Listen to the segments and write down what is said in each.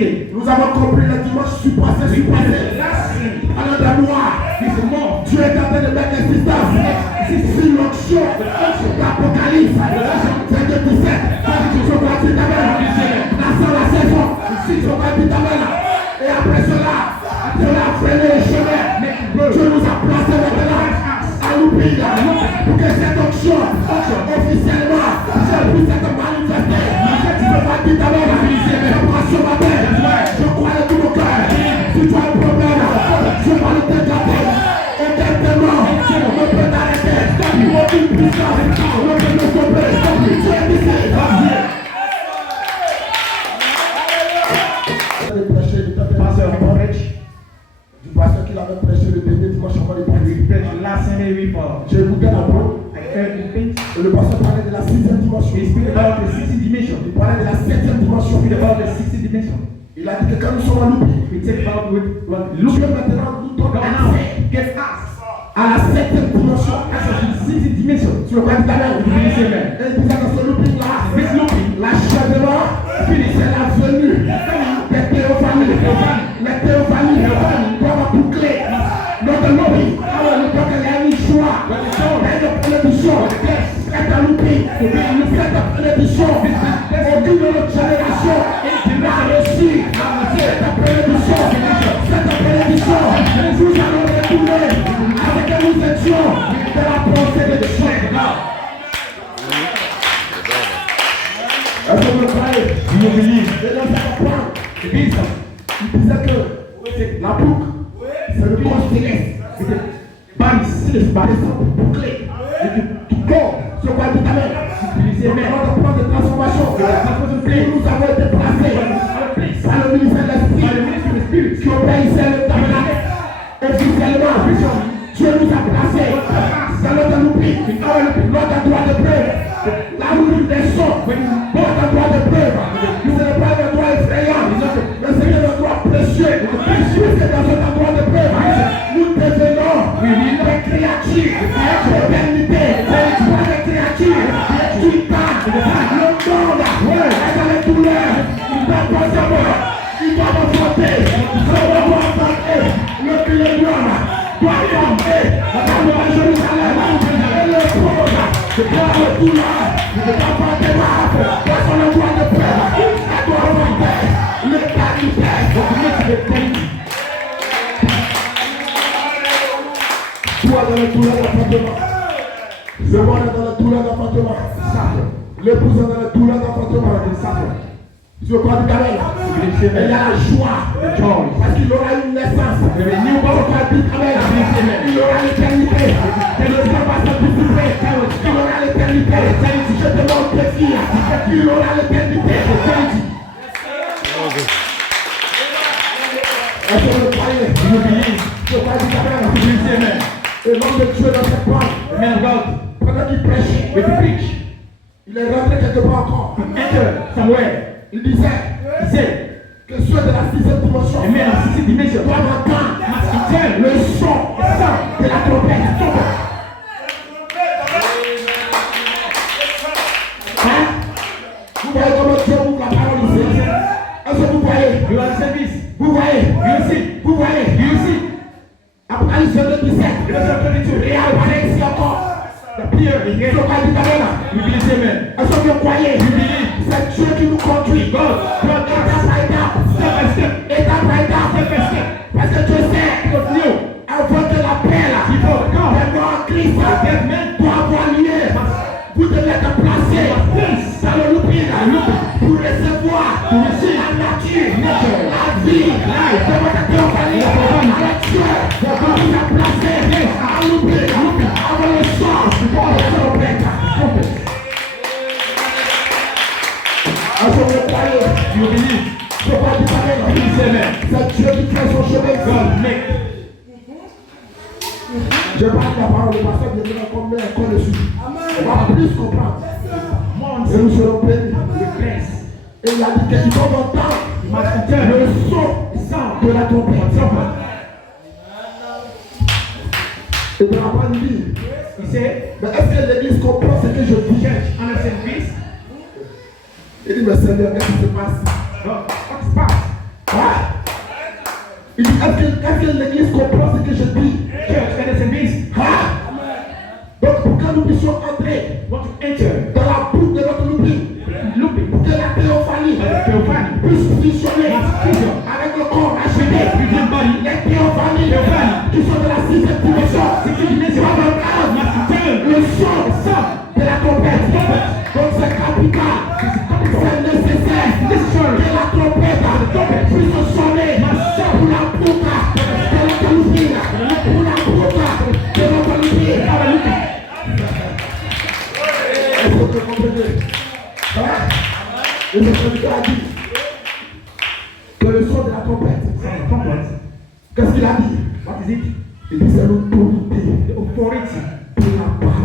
Nous avons compris le dimanche supposé. Alors de moi, Dieu est en train de mettre l'existence sur l'onction d'Apocalypse. C'est que tu sais, je vois tout la saison, je vois tout et après cela, Dieu a fait le chemin. Dieu nous a placé maintenant à l'oubli pour que cette onction officiellement puisse être manifestée. Je vois tout je matin, je crois de tout mon cœur. Si tu as un problème, je vais le déclarer. Aucun démon ne peut t'arrêter. Aucune puissance ne peut me stopper. J'écoutais la voix. I heard the things. Et le pasteur parlait de la 6e dimension. He speak about the 60 dimension. Il parlait de la 7e dimension. Speak about the 60 dimension. Il a dit que quand nous sommes en Loupi, We take about with what Dieu look maintenant nous donne God now accès gets us à la 7e dimension. access to the 60 dimension. Sur le plan d'Amen. We believe amen. Et il disait dans ce Loupi là, This looping l'achèvement, c'est la venue des théophanies. Les théophanies doivent boucler notre Loupi. Alors nous devons qu'il y ait une joie. Et notre bénédiction est un Loupi. Cette bénédiction, aucune autre génération n'a reçu cette bénédiction. Cette bénédiction, nous allons retourner avec que nous étions de la pensée de Dieu. Est-ce que vous croyez? Do you believe? Et dans cette point, The wisdom. il disait que la boucle, c'est le corps céleste. Body céleste. Par exemple, bouclé. Et tu corps, sur quoi tu t'amènes. Utilisez Mais amen. notre plan de transformation, nous avons été placés par le ministère de By the l'Esprit ministry of the Spirit. qui obéissait le tabernacle. Officiellement, Dieu nous a placés dans notre Loupi, notre droit de preuve. Là où nous descendons, notre droit de preuve. Ce n'est pas un droit effrayant, mais c'est un droit précieux. Puisque dans cet endroit de preuve, nous devenons des créatures d'éternité, des créatures du temps. Le monde est dans les douleurs, il doit pas savoir, il doit m'affronter, le millénium doit tomber dans le Jérusalem et le trône doit tout là, il ne doit pas démarrer dans son endroit de paix, ça doit remonter l'éternité. Toi dans le douleur d'appartement, le monde est dans le douleur d'appartement, l'épouse est dans le douleur d'appartement, je parle de Gabriel. Et il y a la joie, parce qu'il aura une naissance. Il aura l'éternité. Il ne va pas s'anticiper. Il aura l'éternité. Je te demande de dire, il aura l'éternité. Est-ce que vous croyez? Je parle de Gabriel. Et l'homme de Dieu dans cette parole, pendant qu'il prêche, il est rentré quelque part encore. Il disait que ceux de la 6e dimension doivent entendre le son de la trompette. Hein? Vous voyez comment Dieu ouvre la parole ici? Est-ce que vous voyez? Vous voyez? Vous voyez? Apocalypse 17. Et apparaît ici encore. Est-ce que vous croyez? C'est Dieu qui nous conduit. Étape par étape. Parce que Dieu sait, avant que l'appel des morts en Christ doit avoir lieu, vous devez être placé dans le Loupi pour recevoir la nature, la vie de votre théophanie. Avec Dieu, vous êtes placé à Loupi avant le sort de la trompette. Est-ce que vous croyez? Je crois du pareil. C'est Dieu qui fait son chemin. Je parle de la parole, le pasteur viendra comme encore dessus. On va plus comprendre. Et nous serons bénis. Et il a dit qu'il faut entendre le son de la trompette. Et dans la parole, il dit, mais est-ce que l'église comprend ce que je dis? Il dit, mais Seigneur, qu'est-ce qui se passe? Il dit, est-ce que l'église comprend ce que je dis? Donc pour que nous puissions entrer dans la boucle de notre Loupi, pour que la théophanie puisse fusionner avec le corps acheté, les théophanies qui sont de la 6e dimension doivent entendre le son de la trompette. Donc c'est capital, c'est nécessaire que la trompette puisse sonner pour la boucle de notre Loupi, pour la boucle de notre Loupi. Est-ce que vous comprenez? Et le Seigneur a dit que le son de la trompette, qu'est-ce qu'il a dit? Il dit c'est l'autorité pour la part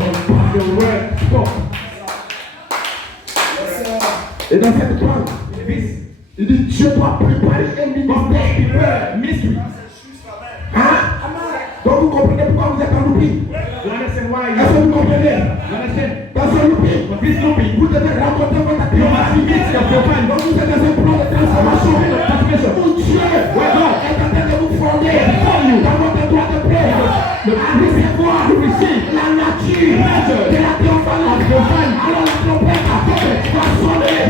dans cette banque, il dit Dieu doit préparer un ministère. Mystery. Hein? Donc vous comprenez pourquoi vous êtes en oubli? You understand why Est-ce que vous comprenez? you understand? Dans un oubli, This looping. vous devez rencontrer votre You must Dieu. meet your profile. Donc vous êtes dans un plan de transformation. Où Dieu est en train de vous former dans votre droit de paix. À recevoir la nature de la théophanie. Alors la trompette va sonner.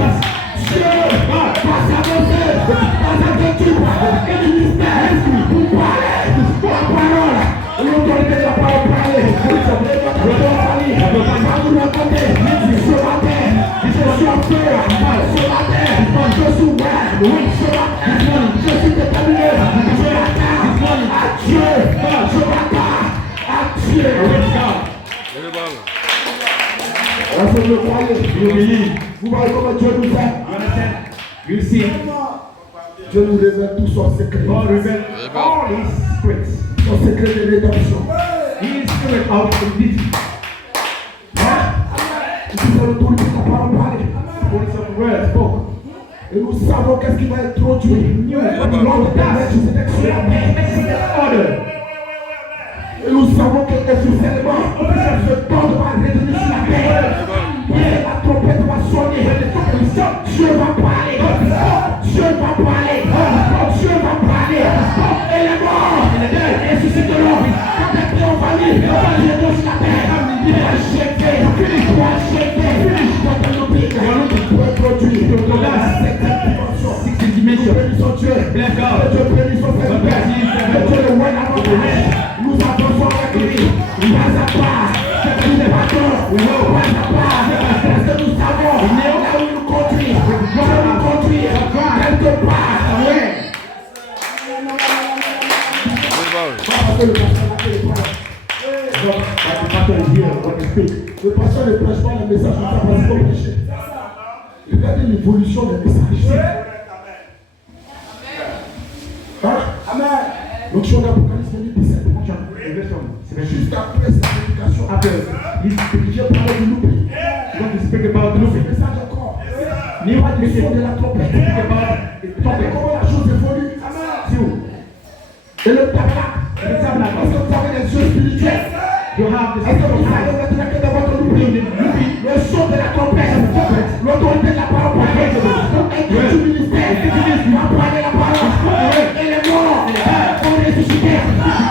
Dieu va s'avancer dans un équipe et ministère pour parler la parole. L'autorité de la parole parler. Quand vous l'entendez, sur la terre, je suis en feu. Sur la terre, je suis ouvert. Sur la terre, je suis déterminé. Je m'attends à Dieu. Je m'attends à Dieu. Est-ce que vous le croyez? You believe. Vous voyez comment Dieu nous aime? You understand? You see. Dieu nous révèle tout son secret. God revealed all his secrets. Son secret de rédemption. His secret of redemption. Nous avons l'autorité de la parole parler. Voice of the word spoke. Et nous savons qu'est-ce qui va être introduit lors de ta résurrection sur la terre. Order. Et nous savons que officiellement, ce temps va revenir sur la terre. Et la trompette va sonner. Dieu va parler. Dieu va parler. Dieu va parler. Et les morts ressusciteront. Quand les théophanies reviendront sur la terre, il va jeter. Il va jeter. Votre lobby pour introduire la septième dimension. Nous bénissons Dieu. Bless God. Dieu bénissons Seigneur. Dieu le roi avant de nous avançons avec lui. Pas à pas. Nous ne partons. Pas à pas. Parce que nous savons là où il nous conduit. Il va nous conduire quelque part. Le pasteur ne prêche pas le message comme ça parce qu'il faut prêcher. Regardez l'évolution des messages. Amen. Donc, je suis en Apocalypse 17. Juste après sa prédication, Dieu parlait du loupé. Le message encore. L'évolution de la trompette. Regardez comment la chose évolue. Et le tabernacle. Est-ce que vous avez des yeux spirituels? Est-ce que vous savez maintenant que dans votre loupé, le son de la trompette, l'autorité de la parole, et du ministère, va parler la parole. Et les morts vont ressusciter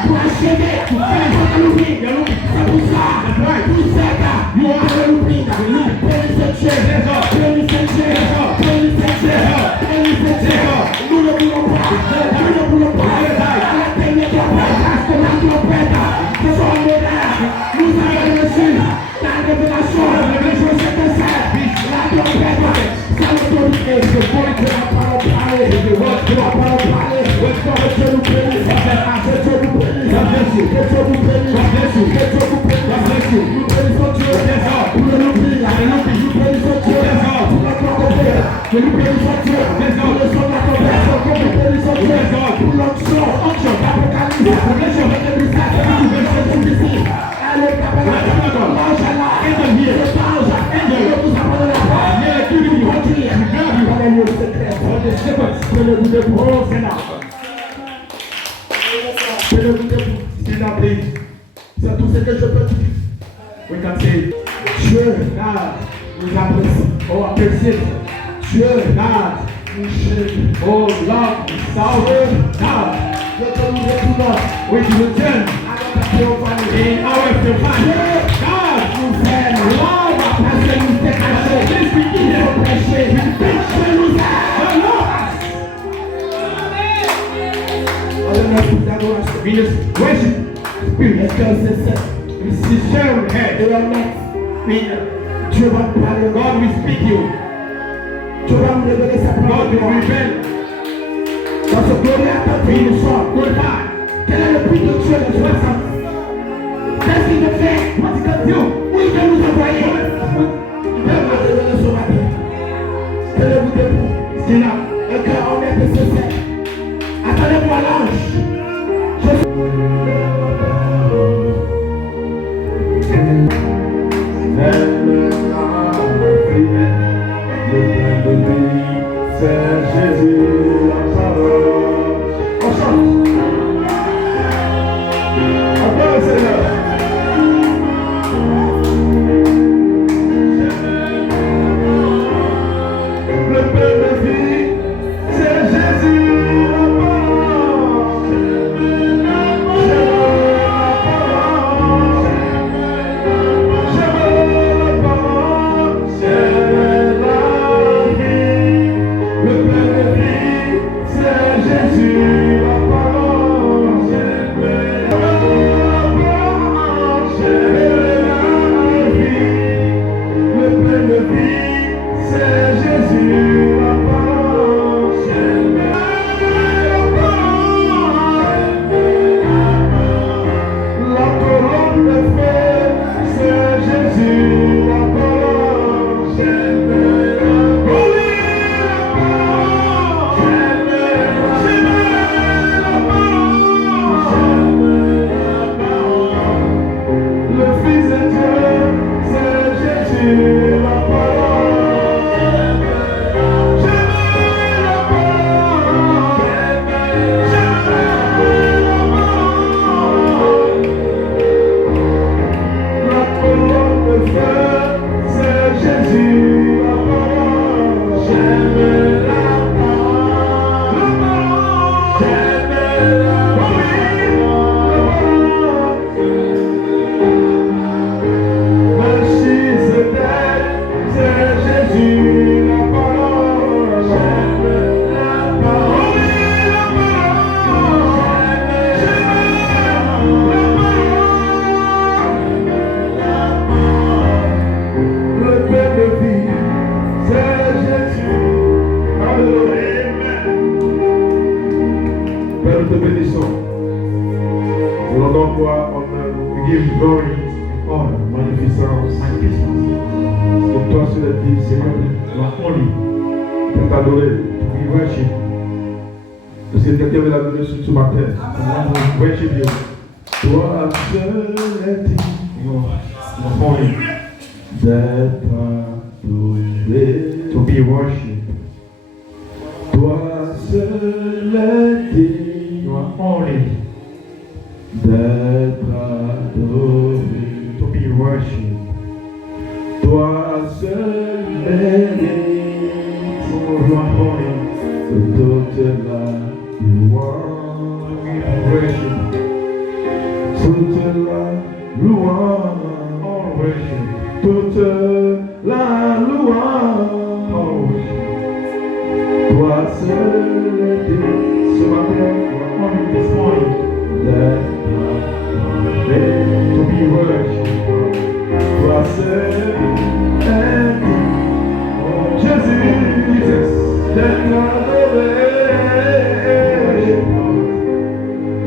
pour achever votre loupé. C'est pour ça, vous êtes dans le loupé. Bénissez Dieu, bénissez Dieu, bénissez Dieu, bénissez Dieu. Nous ne voulons pas, nous ne voulons pas. À la dernière trompette, la trompette, ce sont les rêves. Nous avons reçu la révélation, je sais que c'est la trompette, c'est l'autorité, c'est pour que la parole parle, que la parole parle, que Dieu nous bénisse, que Dieu nous bénisse, que Dieu nous bénisse, que Dieu nous bénisse, nous bénissons Dieu pour le loupi, nous bénissons Dieu pour la trompette, nous bénissons Dieu pour le son de la trompette, nous bénissons Dieu pour l'onction, l'Apocalypse, le message, nous bénissons Dieu. Allez, c'est tout ce que je peux dire. We can say, Dieu nous apprécie. oh, appreciate. Dieu God, nous chérit. oh, love, salve, God. Que nous retournons We return à notre théophanie. in our divine. God, Nous aime. love, Parce que nous s'est caché. please be in Il there. faut prêcher. Dieu nous aime. The Lord, On est pour d'adoration. we just worship Spirit. Est-ce que c'est ça? We sincerely have. Et honnête. Dieu va me parler. God will speak you. Dieu va me révéler sa God parole. will reveal. Dans ce glorieux temps que nous sommes. Goodbye. Quel est le but de Dieu de 60? Qu'est-ce qu'il veut faire? What you can do? Où il veut nous envoyer? Il veut me révéler ce matin. Tenez-vous debout. Stand up. Un cœur honnête et sincère. Attendez-moi l'ange. Je... My Christmas. Parce que toi, sur la vie, Seigneur, You are holy. pour t'adorer. We worship. Parce que quelqu'un veut l'adorer sur ce matin. Someone who worship you. Toi seul est digne You are holy. d'être adoré. To be worshipped. Toi seul est digne You are holy. d'être adoré. To be worshipped. Toi seul mérites Oh, you are holy. de toute la louange. We worship. Toute la louange. All worship. Toute la louange. All worship. Toi seul est digne ce matin You are holy this morning. d'être adoré. To be worshipped. Toi seul est digne, Jésus, d'être adoré.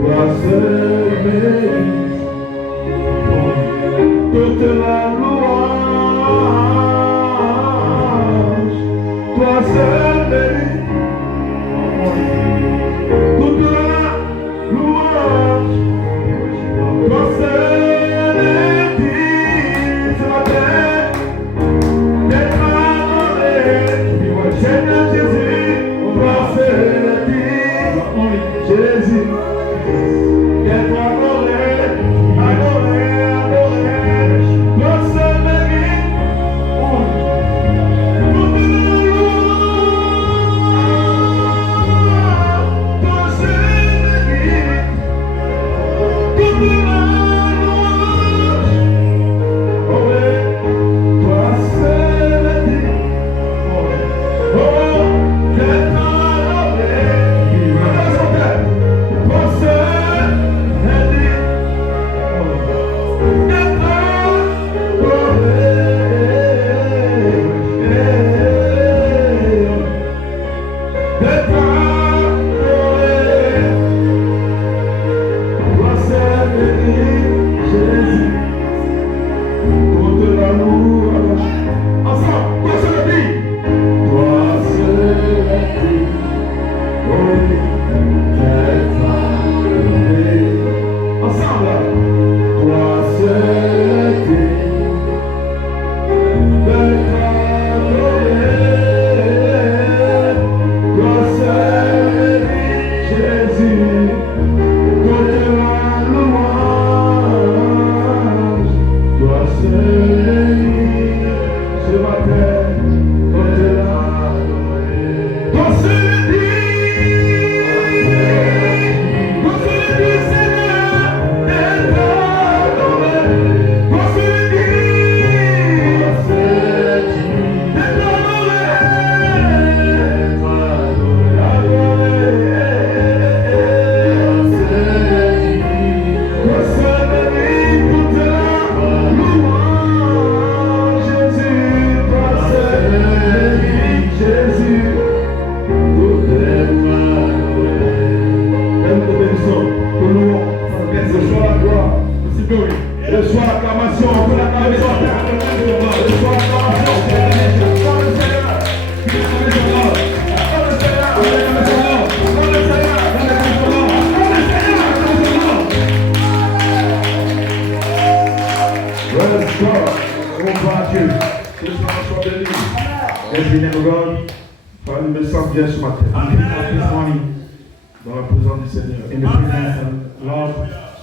Toi seul mérites toute la louange. Toi seul mérites toute la louange. Toi seul est digne ce matin d'être adoré. Seigneur Jésus, toi seul est digne, Jésus, d'être adoré, adoré, adoré. Toi seul mérite toute la louange. Toi seul mérite toute la louange. Oh oui, toi seul est digne. Oh, d'être adoré. Toi seul est digne d'être adoré. D'être adoré. Toi seul mérite, Jésus, toute la louange. Ensemble, toi seul est digne. Toi seul est digne, oui, d'être adoré. Ensemble, toi seul est digne d'être adoré. Toi seul mérite, Jésus, toute la louange. Toi seul mérite ce matin toute la louange. Toi seul est digne, toi seul est digne, Seigneur, d'être adoré. Toi seul est digne, d'être adoré. Toi seul mérite toute la louange, Jésus. Toi seul mérite, Jésus, toute la louange. Même de bénédiction, que nous reçois la gloire, reçois l'acclamation, que l'acclamation, reçois l'acclamation, acclame le Seigneur, acclame le Seigneur, acclame le Seigneur, acclame le Seigneur, acclame le Seigneur, acclame le Seigneur, acclame le Seigneur. Praise God. Oh, gloire à Dieu. Que le Seigneur soit béni. Let's be never God. Frère, il me sent bien ce matin. I'm feeling like this morning Dans la présence du Seigneur. in the presence of Lord.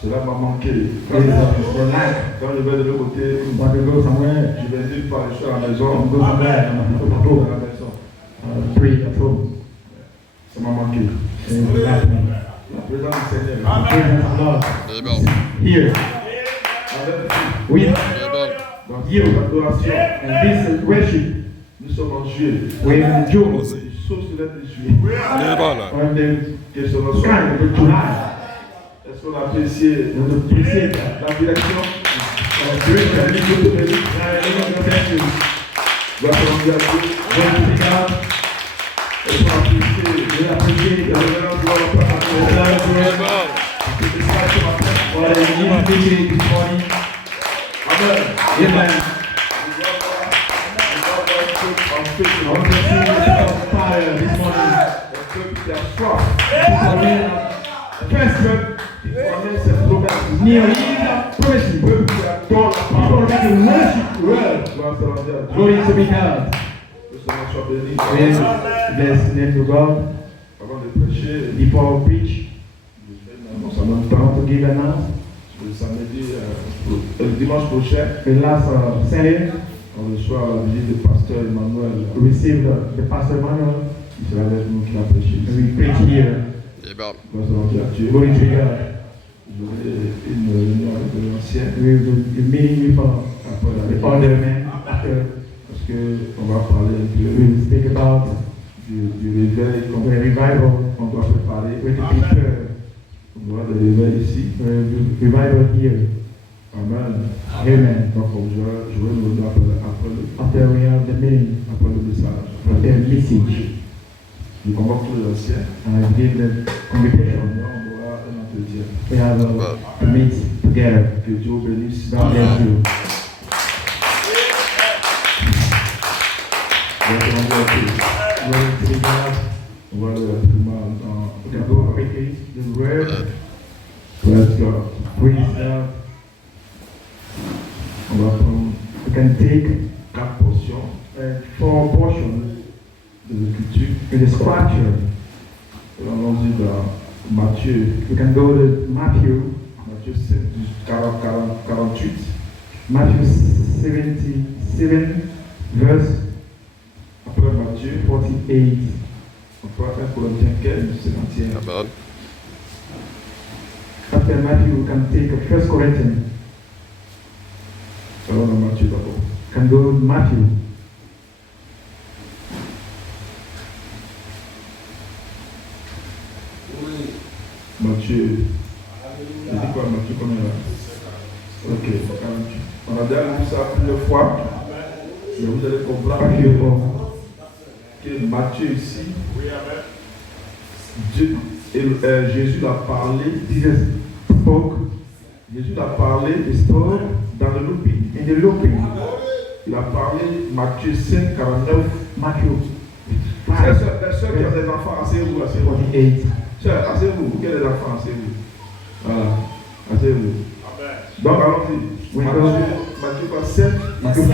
Cela m'a manqué. Is the lack. Quand je vais de l'autre côté, Want to go somewhere? je vais dire par les choses à la maison. Go somewhere. I'm À going to go. la maison. Free at home. Ça m'a manqué. Is the lack. La présence du Seigneur. The presence of Lord here Avec with dans you. l'adoration, And this is worship. nous sommes en juillet. We're in June. Sauf sur l'être de juillet. On the Que ce soit sky of July. est-ce qu'on apprécie We appreciate that. la direction? During the Thank you. thank you. Gloire à Dieu. Thank you, God. Est-ce qu'on apprécie We appreciate la the révérence de notre Père? what I need to this morning. Amen. Amen. I want to see the fire this morning. Un peuple qui a soif. First, Qui connaît ses promesses. near is promises. Un peuple qui adore la People parole. that can worship the word. Gloire soit rendue à Dieu. Glory to be God. Que son nom soit béni. Praise, bless the name of God. Avant de prêcher, Before I preach, je fais une annonce en même I temps. want to give an announcement. Le samedi, le dimanche prochain, The last Sunday, on reçoit la visite du pasteur Emmanuel. we received the Pastor Manuel. Il sera avec nous qui a prêché. And we preach here. Gloire soit rendue à Dieu. Glory to God. J'aurai une réunion avec l'ancien We will be meeting with après the la other men after parce qu'on va parler un we peu will speak about du réveil the qu'on revival. on doit préparer. We will prepare On doit le réveil ici. revival here. Amen. Amen. Donc je vais nous donner après After we have the meeting, le message. the message, Je convoque tous les anciens. and I give the Et congregation. on aura un entretien. We have to meet together. Que Dieu vous bénisse. God bless you. Gloire soit rendue à Dieu. Glory to be God. On va aller rapidement We dans can go quickly. The word. Praise God. Praise God. On va prendre We can take 4 portions 4 portions de l'écriture. in the scripture. Et allons-y dans Matthieu. We can go to Matthew, Matthieu 7, 48. Matthew 77, verse Après Matthieu, 48. on va faire Corinthiens 15, 51. Amen. After Matthew, we can take 1 Corinthians. Allons dans Matthieu d'abord. We can go to Matthew. Matthieu. Il dit quoi Matthieu combien là? Ok, 48. On a déjà lu ça plusieurs fois. Mais vous allez comprendre Matthew 4. que Matthieu ici, Dieu, Jésus l'a parlé. Jesus spoke, Jésus l'a parlé he spoke dans le looping. in the looping. Il a parlé Matthieu 5, 49. Matthew Les 5, sœurs qui ont des enfants, asseyez-vous, asseyez-vous. 48. Sœurs, asseyez-vous. Qui a des enfants, asseyez-vous. Voilà, asseyez-vous. Donc allons-y. Oui. Matthieu 7, Matthew 5,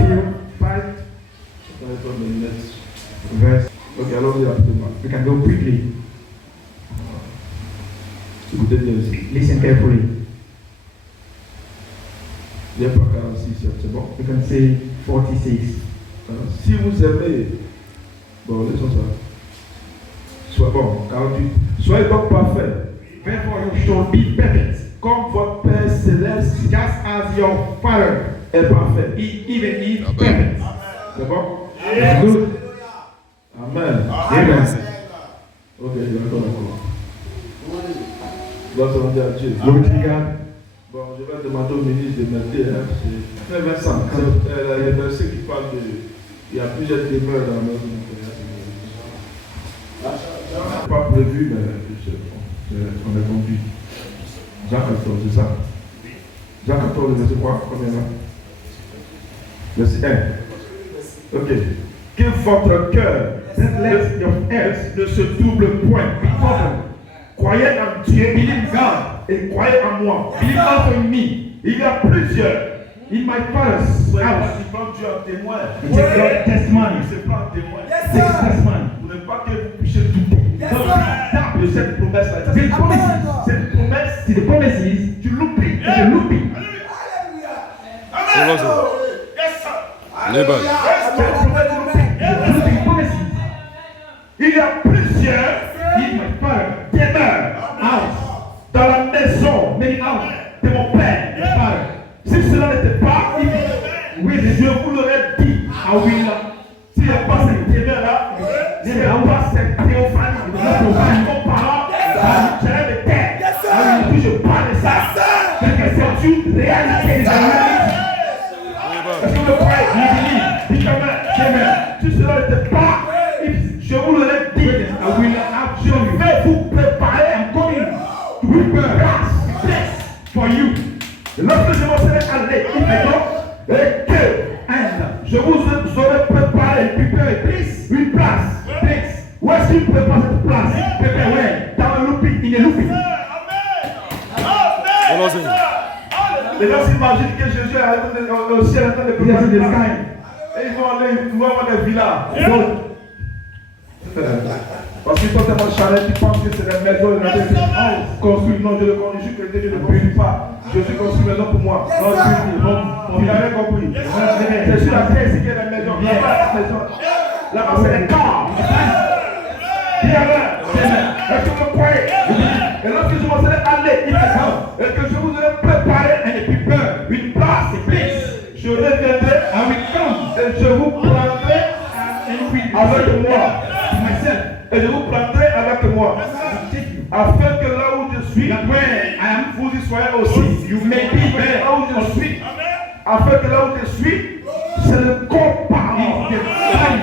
verse. Ok, allons-y rapidement. We can go quickly. Écoutez bien ici. Listen carefully. Il n'y a pas 46, c'est bon. We can say 46. Si vous aimez, bon, laissons ça. Soit bon, 48. Soyez donc parfaits, Therefore you shall be perfect, comme votre Père céleste just as your Father est parfait. even is Amen. perfect. C'est bon? Good. Amen. Amen. Ok, d'accord. Gloire soit rendue à Dieu. Glory to God. Bon, je vais demander au ministre de m'aider. Hein, Frère Vincent, c'est le verset qui parle de. Il y a plusieurs demeures dans la maison. Pas prévu, mais on est conduit. Jean 14, c'est ça? Jean 14, verset quoi? Combien là? Verset 1. Ok. Que votre cœur ne se double point. Croyez en Dieu, believe God, et croyez en moi. Believe also in me. Il y a plusieurs. In my Father's house, Il prend Dieu en témoin. take your testimony. C'est pas un témoin. Take testimony. Pour ne pas que vous puissiez douter. Donc, de cette promesse-là. This promise, Cette promesse, see the promise is tu l'oublies. the looping. Liban. Cette promesse, tu l'oublies. The looping promises. Il y a plusieurs In my Father demeures house, dans la maison many house, de mon Père. the Father. Si cela n'était pas, oui, je vous l'aurais dit. I will S'il n'y a pas cette demeure-là, s'il n'y a pas cette théophanie, mon parent, j'allais me taire. Et puis je parle de ça. Parce que c'est une réalité. Est-ce que vous le croyez? Dites Amen. Si cela n'était pas, je vous l'aurais dit. Je vais vous préparer. I'm coming to prepare place for you. Et lorsque je m'en serai allé, il fait donc, et que je vous aurais préparé, prepare a place. au ciel en train de He is in the préparer. sky. Et ils vont avoir des villas. Parce qu'ils sont tellement charnels qu'ils pensent que c'est des maisons de la construire. Non, je le connais, je ne construis pas. Je suis construit une maison pour moi. Non, vous n'avez compris. C'est sur la terre ici qu'il y a des maisons. Là-bas, c'est des corps. Bien là. Est-ce que vous croyez? Et lorsque je vous serai allé, et que je vous aurai préparé une place, je reviendrai et je vous prendrai avec moi. Et je vous prendrai avec moi. Afin que là où je suis, vous y soyez aussi. Là où je suis. Afin que là où je suis, c'est le corps parlant.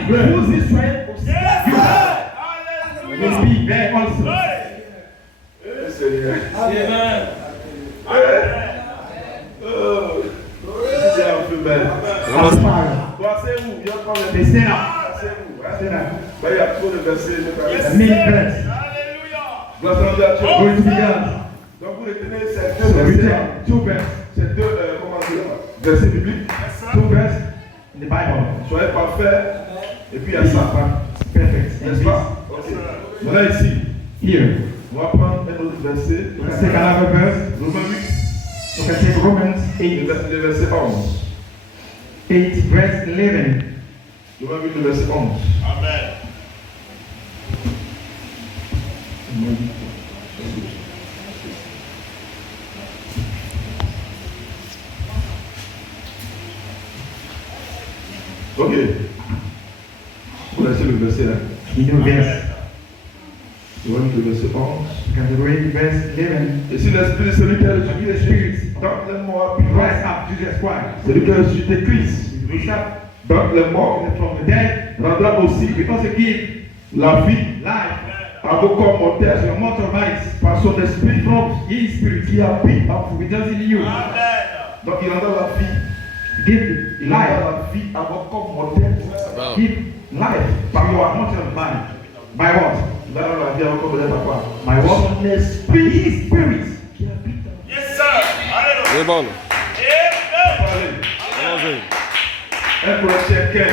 Vous y soyez aussi. Seigneur. Amen. C'est un peu belle. Toi, c'est où? Il y a pas de They stand up. c'est où? Stand up. Il y a trop de versets. Many verses. Gloire à Dieu. Going to be done. Donc vous retenez ces So deux we versets. take 2 verses. Ces deux versets bibliques. 2 verses in the Bible. Soyez parfaits. Et puis il y a ça. Perfect. N'est-ce pas? Ok. Voilà ici. Here. On va prendre un autre verset. Let's take another verse. Romains 8. We can take Romans 8, Le verset 11. 8 verse 11. Romains 8, le verset 11. Amen. Ok. Vous laissez le verset là. You know verse. Romains 8, le verset 11. You can read verse 11. Et si l'esprit de celui qui a ressuscité les Spirit dans les morts, puis Rise up, Jesus Christ. celui qui a ressuscité Christ Rise up dans les morts, from the dead. rendra aussi Because he give la vie life à vos corps to mortels your mortal bodies. par son esprit propre His spirit qui habite en vous. which does in you. Donc il rendra la vie. Give Il rendra life. la vie à vos corps mortels. Give life to your mortal body. By what? Il rendra la vie à vos corps mortels par quoi? By what? Son esprit His spirit. qui habite en Yes, sir. Hallelujah. C'est bon. Amen. vous. Allons-y. 1 Corinthiens 15.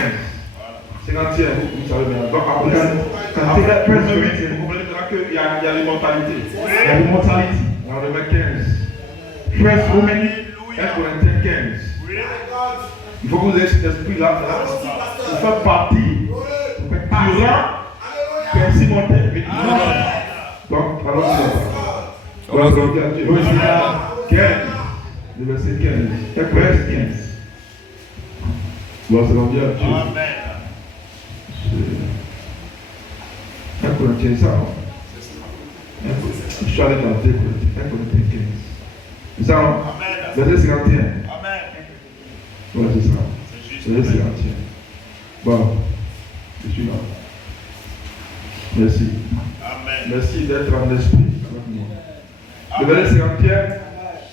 50e, vous savez bien. Donc après, Can après take Romains verse 8, vous comprenez maintenant qu'il y a l'immortalité. The immortality. Dans Romains 15. First Romans 1 Corinthiens 15. Il faut que vous ayez cet esprit-là, pour faire partie du rang Percy mortel. Donc, alors c'est ça. Gloire à Dieu. 15, le verset 15. Verset 15. Gloire à Dieu. Amen. 1 Corinthiens, ça. Je suis allé dans 2 Corinthiens 15. C'est ça, non? Verset 51. Amen. Ouais, c'est ça. C'est juste. Verset 51. Bon, je suis là. Merci. Amen. Merci d'être en esprit avec moi. Le verset 51,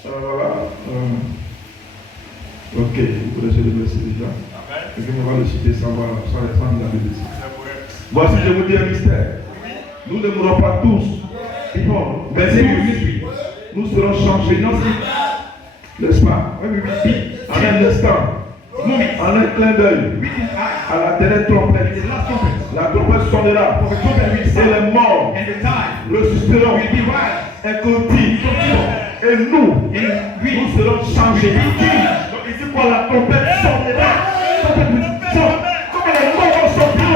voilà. Ok, vous connaissez le verset déjà. Amen. Quelqu'un va le citer sans il a le dessus. C'est vrai. Voici, je vous dis un mystère. Nous ne mourrons pas tous. Mais nous serons changés. N'est-ce pas? En un instant. En un clin d'œil. À la dernière trompette. La trompette sonnera. Et les morts ressusciteront incorruptibles. Et nous serons changés. Donc ici quoi, la trompette sonnera. Comme les morts vont sortir.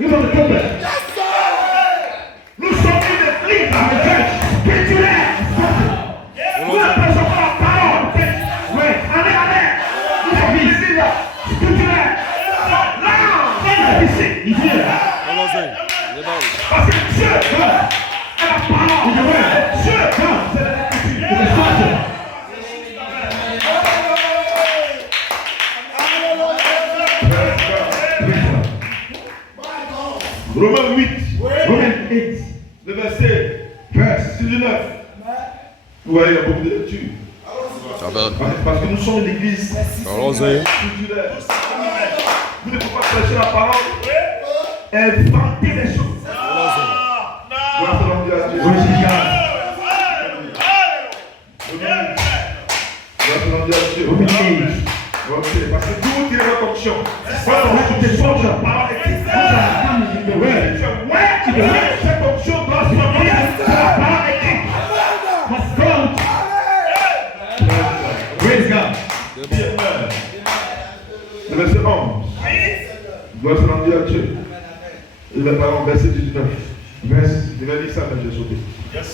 Nous sommes des trompette. Nous sommes une église spirituelle. Nous ne prêchons pas la parole. Oui, allez. Nous sommes une église spirituelle. Là, ici. Allons-y. C'est bon. Parce que Dieu est la parole. Dieu c'est la l'écriture. Romains 8, Romans 8 le verset verse 19. Vous voyez, il y a beaucoup de lectures. Ça va. Parce que nous sommes une église Allons-y. culturelle. Vous ne pouvez pas prêcher la parole, inventer les choses. Gloire à Dieu. Worship God. Dieu. With age. Ok, parce que tout est la fonction. Cette fonction. Parole écrite. The word. Cette fonction doit se remplir de la parole écrite. Must come. Praise God. Le verset 11. Gloire soit rendue à Dieu. Verset 19. Il va dire ça, mais j'ai sauté.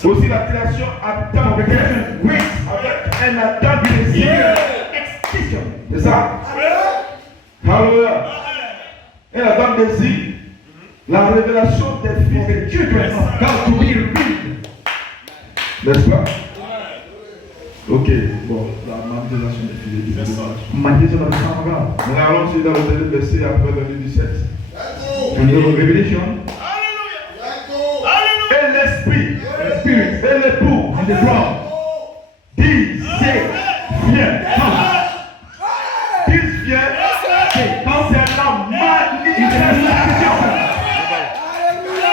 Aussi la création attend avec un attend du désir. C'est ça? Alléluia. Elle attend le désir. La révélation des fils de Dieu doit to be revealed. N'est-ce pas? Ok, bon, la manifestation des fils de Dieu. Manifestation of the Son of God. Maintenant, allons-y dans le dernier verset après le 17. And the revelation. Et l'esprit, The Spirit. et l'époux, And the bride. disent, viens, disent, viens, quand c'est la manifestation.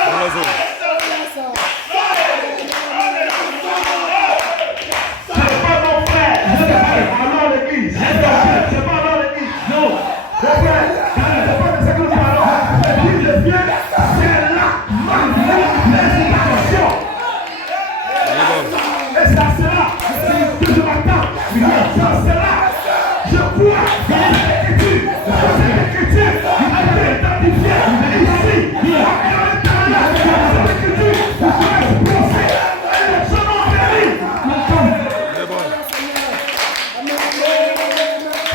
Dans la zone. C'est pas mon frère, alors l'église. C'est pas alors l'église. Non. Mon frère, c'est pas de ce que nous parlons. Disent, viens, c'est la manifestation. Et ça sera, c'est que je m'attends. Ça sera, je vois dans l'écriture. Cette écriture a été identifiée ici. À l'intérieur de cette écriture, vous pouvez exposer et je m'en péris.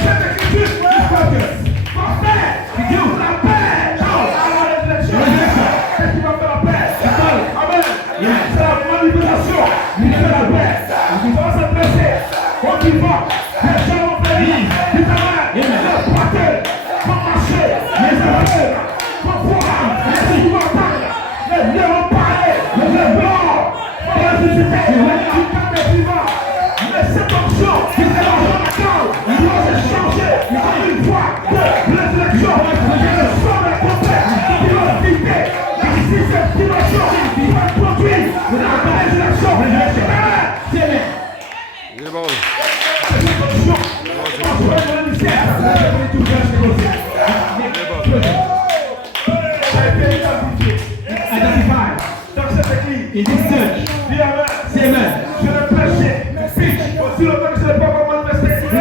Cette écriture, c'est pas que mon père, Dieu, la paix, alors la réflexion, qu'est-ce qui va faire la paix? Amen. C'est la manifestation, il fait la paix. Il va se presser, on y va, les gens vont périr, les talents, les pointeurs, vont marcher, les affaires, vont pouvoir, les épouvantails, les vieux vont parler, les blancs vont ressusciter, les camps des vivants. Mais cette option, qui est dans la cause, il doit se changer en une fois de résurrection. Et le sang de la complète, qui doit se quitter, la sixième dimension, qui va produire la résurrection. Il est bon. Dans cette église, In this church. dis amen. Say amen. Je le prêchais, aussi longtemps que je ne l'ai pas encore manifesté, je le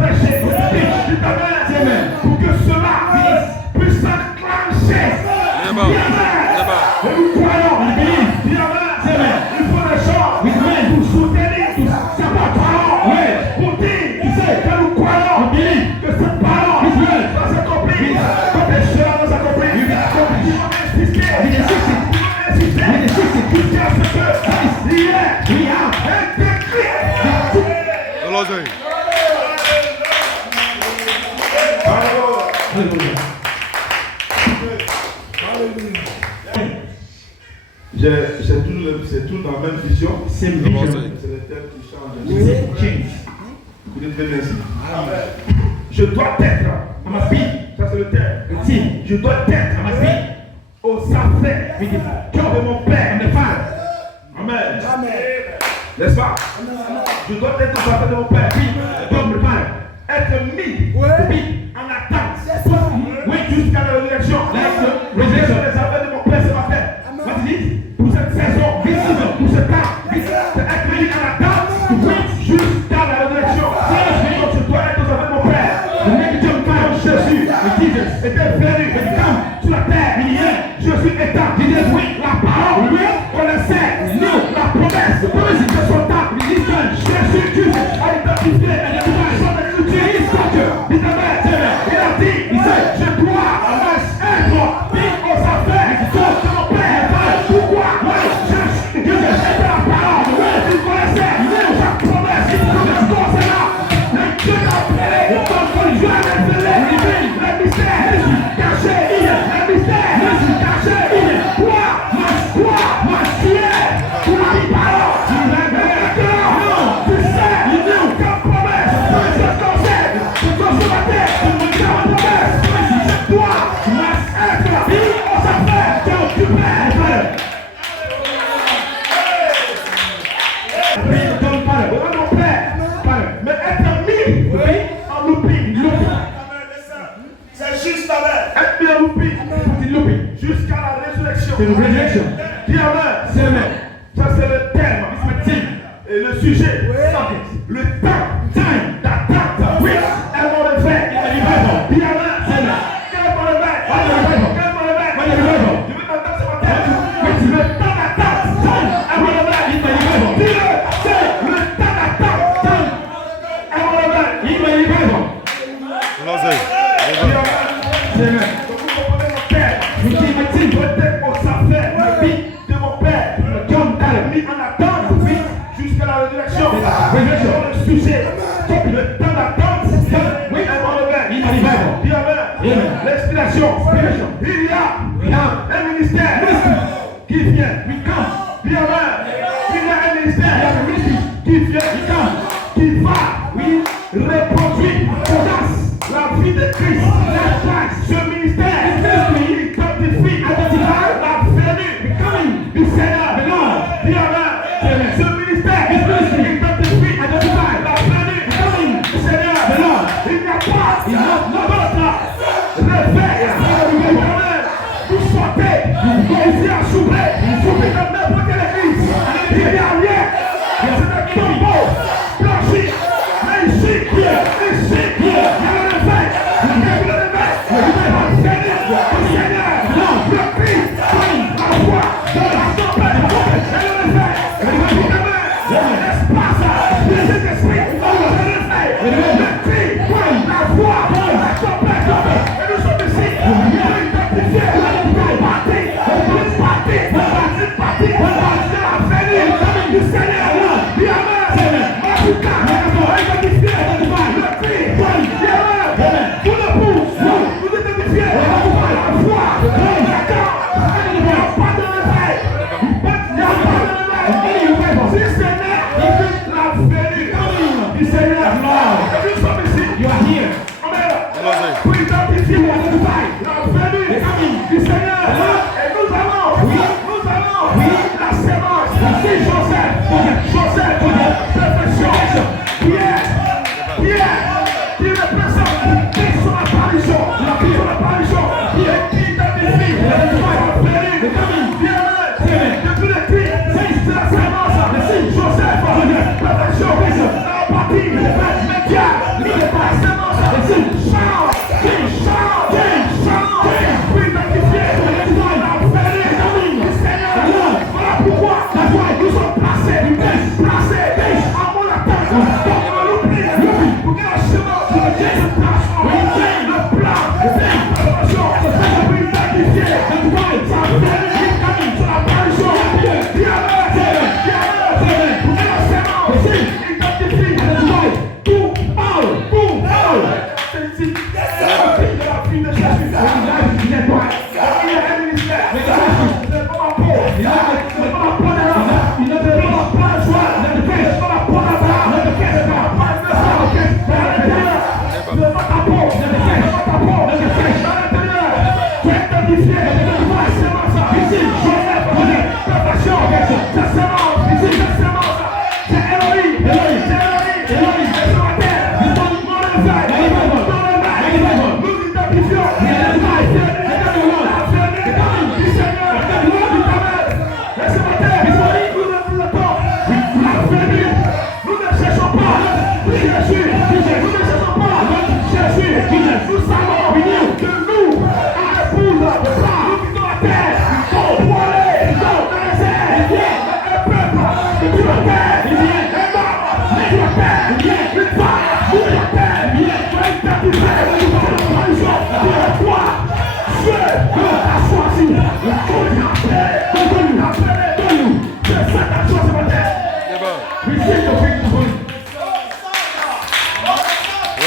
prêchais, dis amen, pour que cela puisse s'enclencher. Il est bon. Il est bon. Et nous croyons, dis amen, il faut des gens pour soutenir sa parole, pour dire que nous croyons que cette parole va s'accomplir, comme les choses vont s'accomplir, il faut insister, jusqu'à ce que il y a un décret. Dans la zone. C'est tout dans la même vision. Same Dans la vision. zone. C'est le thème qui change. Same change. Vous êtes bien ici. Je dois être. I must be. Ça c'est le thème. The team. Je dois être. I must be. Aux affaires With the de mon Père. and the Father. Amen. N'est-ce pas? Je dois être aux affaires de mon Père. Come the Father. Être mis To be. en attente. Oui, jusqu'à la résurrection. Like the Résurrection resurrection. des affaires de mon Père ce matin. What is it? Pour cette saison, pour ce temps, c'est être mis en attente. Jusqu'à la résurrection. Donc je dois être aux affaires de mon Père. The naked John Quand found Jésus Jesus. était venu sur la terre, Jésus étant, la parole, connaissait la promesse de son temps. Jésus a identifié son écriture. Il a dit, je dois être aux affaires de mon Père. Pourquoi? Jésus était la parole. Il connaissait sa promesse. C'est là. Dieu a appelé, Dieu a révélé le mystère caché, le mystère caché. Quoi? Tu es pour la parole. Tu sais, quelle promesse se concède. C'est ton matin, quelle promesse. C'est toi, être aux affaires de ton Père. Devant mon Père. Mais être mis Être bien loupi. Jusqu'à la résurrection. Dis amen. Ça c'est le thème. Et le sujet. Le temps d'attente. Oui. Elle va le faire. Dis amen. Quel est mon réveil? Je veux t'entendre ce matin. Le temps d'attente. Elle va le faire. Dis-le. C'est le temps d'attente. Elle va le faire. L'oseille. Donc vous comprenez mon père. Peut-être qu'on s'affaire la vie de mon père. Mis en attente jusqu'à la résurrection. Sur le sujet. Le temps d'attente. Oui, elle va le faire. Dis amen. L'inspiration. Il y a un ministère qui vient. Dis amen. Il y a un ministère qui vient. Qui va reproduire la vie de Christ. Ce ministère identifie la venue du Seigneur. Dis amen. Ce ministère identifie la venue du Seigneur. Il n'y a pas d'autre réveil. Vous sortez, ici à Choubet, dans n'importe quelle église. Il n'y a rien. C'est un tombeau blanchi. Mais ici, il y a le réveil.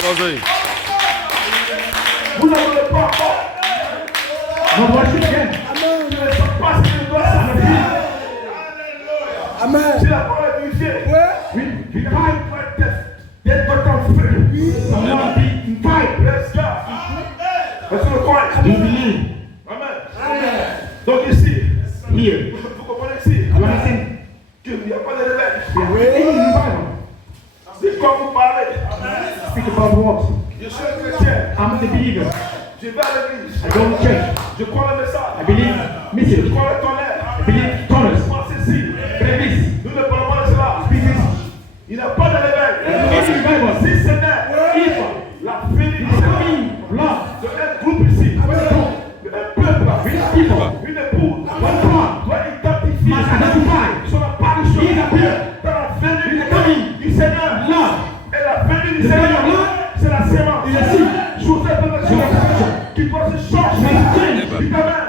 L'oseille. Vous n'avez pas encore. Ma voiture vient. Je ne sais pas ce que je dois sacrifier. Amen. Si la parole est vérifiée. Oui. You fight for death. Death but not free. Someone be fight. Let's go. Let's go. You believe. Amen. Donc ici. Here. Vous comprenez ici. Qu'il n'y a pas de réveil. C'est quand vous parlez. Speak about what? Je suis un chrétien. I'm the believer. Je vais à l'église. I go to church. Je crois le message. I believe Je message. crois le tonnerre. I believe tongues. Moi, ceci. Believe this. Nous ne parlons pas de cela. Il n'y a pas de réveil. It's in the Bible. Si ce n'est la bénédiction Love. d'un groupe ici, d'un peuple, une épouse, doit identifier Must identify. son apparition He is appeared. dans la venue The coming. du Seigneur. Love. Et la venue du The Seigneur, coming of love. c'est la sémence. Is a seed. Joseph de la qui doit se changer. Dit Amen.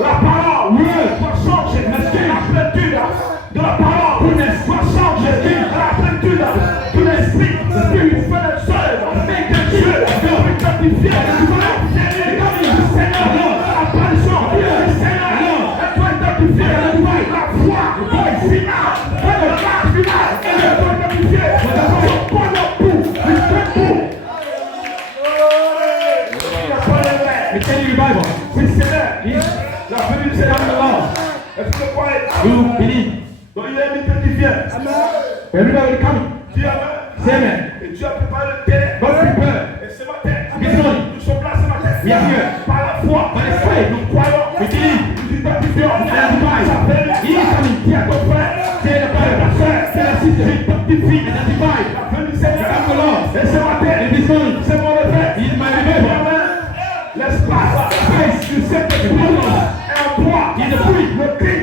La parole doit changer. La plénitude de la parole doit changer. La plénitude de l'esprit qui fait le seul. Dieu doit identifier le Seigneur. L'apparition du Seigneur. Elle doit identifier la foi finale. La finale. Elle doit identifier son point de bout. We tell you the Bible. C'est le Seigneur. La venue du Seigneur. Est-ce que vous croyez? You believe. Donc il est invité qui vient. Everybody coming. Dis Amen. Say amen. Et Dieu a préparé le terrain. God prepare. Et ce matin, This morning. nous sommes là ce matin. We are here. Par la foi, By the faith. nous croyons. We believe. Nous identifions. Identify. S'appelle. He is coming. Dis à ton frère. Say the Bible. Ta soeur. Say the sister. Identifie. Identify. La venue du Seigneur. Come the Lord. Et ce matin, And this morning. c'est mon réveil. He is my revival. Amen. L'espace, la space du Saint-Esprit est en toi. He is the fruit. Le cri,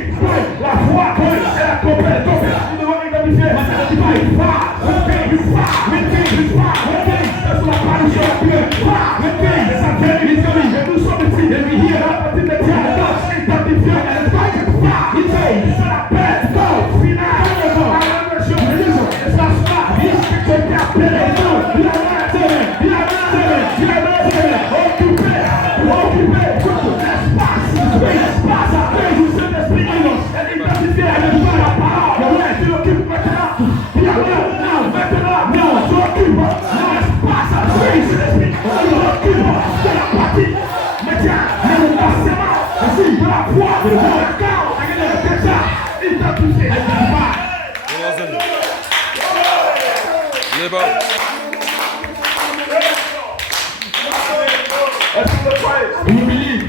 la foi et la compète. Nous devons identifier. Must identify. C'est la parution. Ça vient. He is coming. Et nous sommes ici. Then we hear. À partir de identifier. C'est la paix. Finale. La révolution. Et ça sera. Je t'ai appelé. Live out. Est-ce que vous croyez? Do you believe?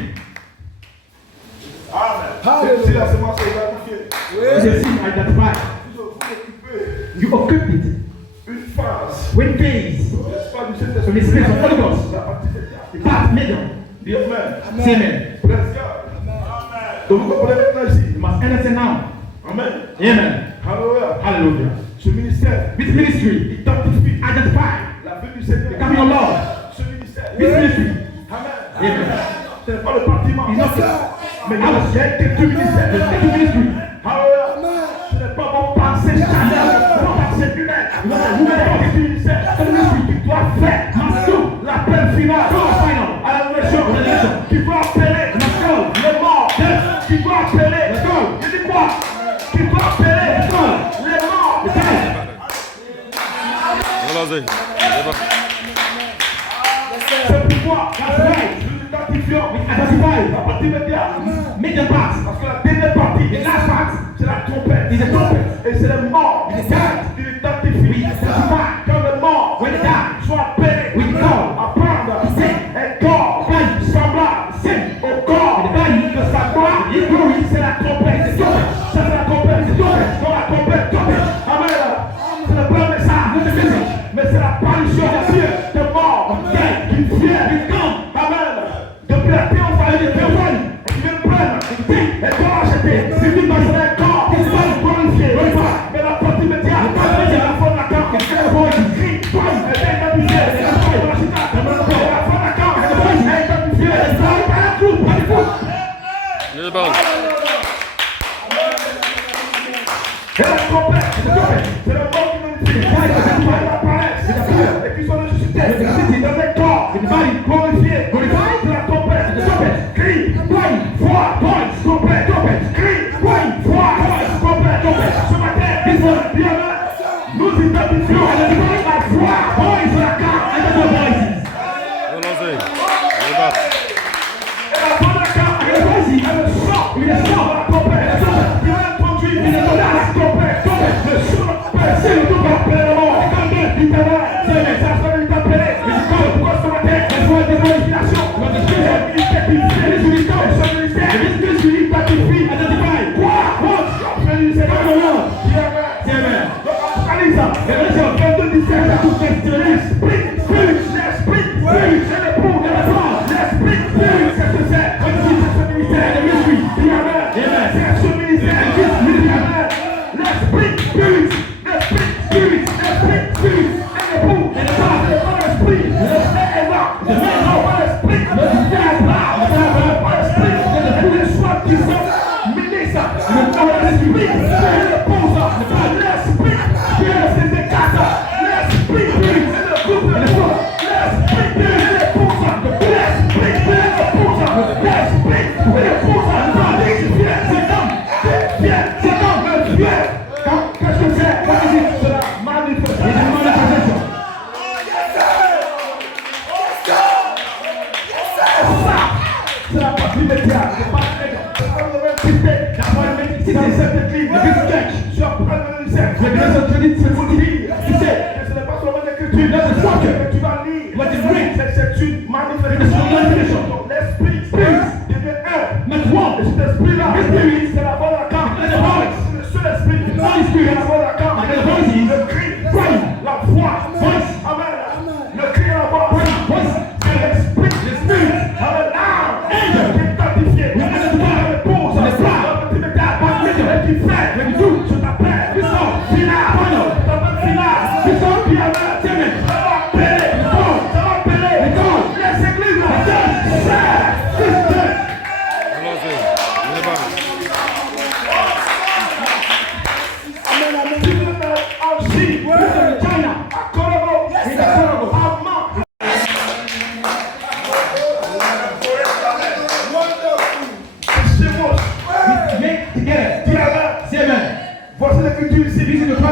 Amen. Si la semence est identifiée, It's a seed. Identify. vous occupez You occupy it. une phase. When days. L'espace du From the Saint-Esprit. Spirit of Holy Ghost. La partie de Dieu. The path medium. Dis Amen. Say amen. Praise God. Donc vous comprenez maintenant ici. You must understand now. Amen. Amen. Alléluia. Hallelujah. Ce ministère This ministry. identifie Identify. la venue du Seigneur. The coming of Lord. Ce ministère. This ministry. Amen. Amen. Ce n'est pas le bâtiment. It's not Mais il y a quelques ministères. the ministry. Alléluia. Ce n'est pas mon pensée charnelle, mon pensée humaine. Vous avez un ministère. C'est le ministère qui doit faire l'appel final à la révolution. Qui doit appeler les morts. Qui doit appeler. Je dis quoi? Qui doit appeler les morts. Relâchez. Live out. C'est pourquoi nous identifions la partie immédiate. Make the path. Parce que la dernière partie, The last part c'est la trompette. is a trumpet. Et c'est les morts. It is dead. Il identifie. identify. Quand les morts When they die. sont appelés We call. à prendre un corps semblable au corps de sa gloire. C'est la trompette. C'est la trompette. Dans la trompette. Amen. C'est le plein message. Mais c'est la parution de morts qui vient. Amen. Depuis la terre, on va aller de personnes qui viennent prendre et corps acheter. C'est lui qui va un corps qui va glorifier. Mais la partie immédiate, c'est la fin de la carte. C'est le boy qui crie. Elle est identifiée. Elle est identifiée. La fin de la carte, elle est identifiée. Elle est identifiée. Live out. Et la trompette, c'est le mort qui nous dit. Ils apparaissent. Et qui sont ressuscités. Dans les corps. Glorifiés. C'est la trompette. Crie. Foi. Trompette. Crie. Foi. Trompette. Ce matin, nous identifions la foi. Sur la carte. Relâchez. Live out. Et la fin de la carte, elle sort. Il est sort de la trompette. Il va introduire la trompette. Le son. C'est le tout appelé le mort. Il t'appelle. C'est ça, il t'appelle. Pourquoi ce matin, il faut une glorification. immédiat. Quand vous avez insisté d'avoir cette livre, je apprends le lycée. C'est vous dire, tu sais, ce n'est pas seulement l'écriture, mais tu vas lire. C'est une manifestation. Donc l'esprit devient un. Et cet esprit-là, c'est la voix de la carte. C'est le seul esprit. C'est la voix de la carte. Le cri, la voix. Amen. Le cri et la voix. C'est l'esprit. Amen. L'âme qui est sanctifiée. L'épouse. Et qui fait tout. Je t'appelle. Final. Voici l'écriture ici, ici de Amen.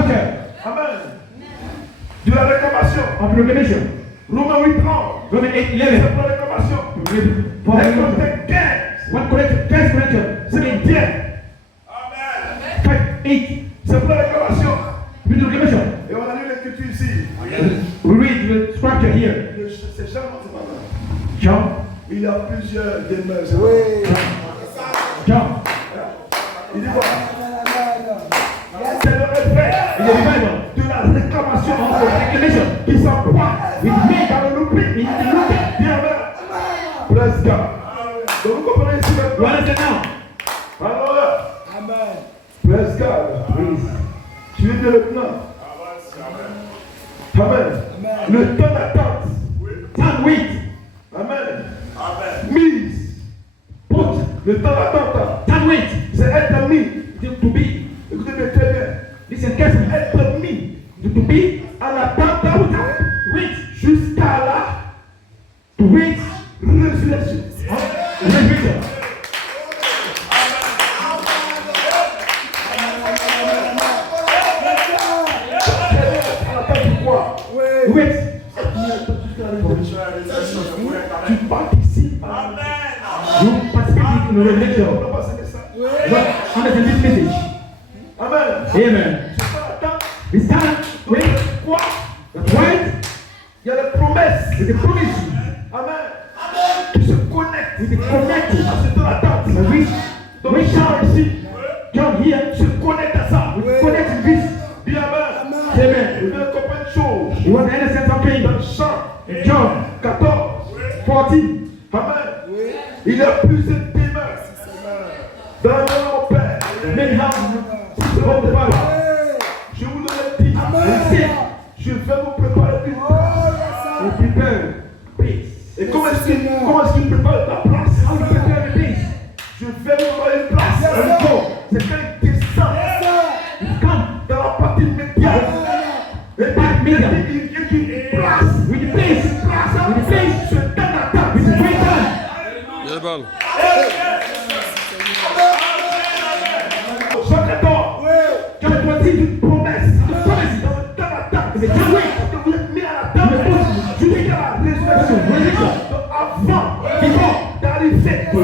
De la réclamation. Of revelation. Romains 8, 30. Romains 8, 11. C'est pour la réclamation. Pour la réclamation. 15 Corinthiens. C'est les biens. Amen. 5, 8. C'est pour la réclamation. Plus de réclamation. Et on a lu l'écriture ici. We read the scripture here. C'est Jean, non, c'est pas vrai. Jean. Il y a plusieurs demeures. Oui. Jean. Il dit quoi? C'est le reflet de la réclamation qui s'emploie dans le loupé. Bless God. Donc vous comprenez ici maintenant? Alors, Amen. Bless God. Tu es bien le plan. Amen. Le temps d'attente. Time wait. Amen. Mise. Put. Le temps d'attente. Time wait. C'est être mis. To be. Écoutez bien très bien. Listen carefully. Être mis. To be. À l'attente. Wait. Jusqu'à la. To wait. Résurrection. Résurrection. Wait. Tu participes. You participate in the religion. Under the message. Amen. Amen. It's time. Wait. Quoi? Wait. Il y a des promesses. Il y a des promesses. Amen. Qui se connectent. Qui se connectent à cette attente. Oui. Donc Jean ici. John here. Se connecte à ça. Connecte une vie. Dis Amen. Amen. Vous devez comprendre une chose. You want to understand something? Dans Jean 14, 14. Amen. Il y a plusieurs demeures. Dans mon Père. Many houses. Je vous le dis. Je vais vous préparer une place. Et comment est-ce qu'il prépare la place? Je vais vous préparer une place. C'est quand il descend. Il come dans la partie médiane. Et puis il y a une place. With the place. With the place. Je donne la table. With the great time. Les balles. Chaque temps. Quand je dois dire une promesse. Une promesse. Dans la table. Mais quand vous êtes mis à la table. Jusqu'à la résurrection. Avant d'arriver à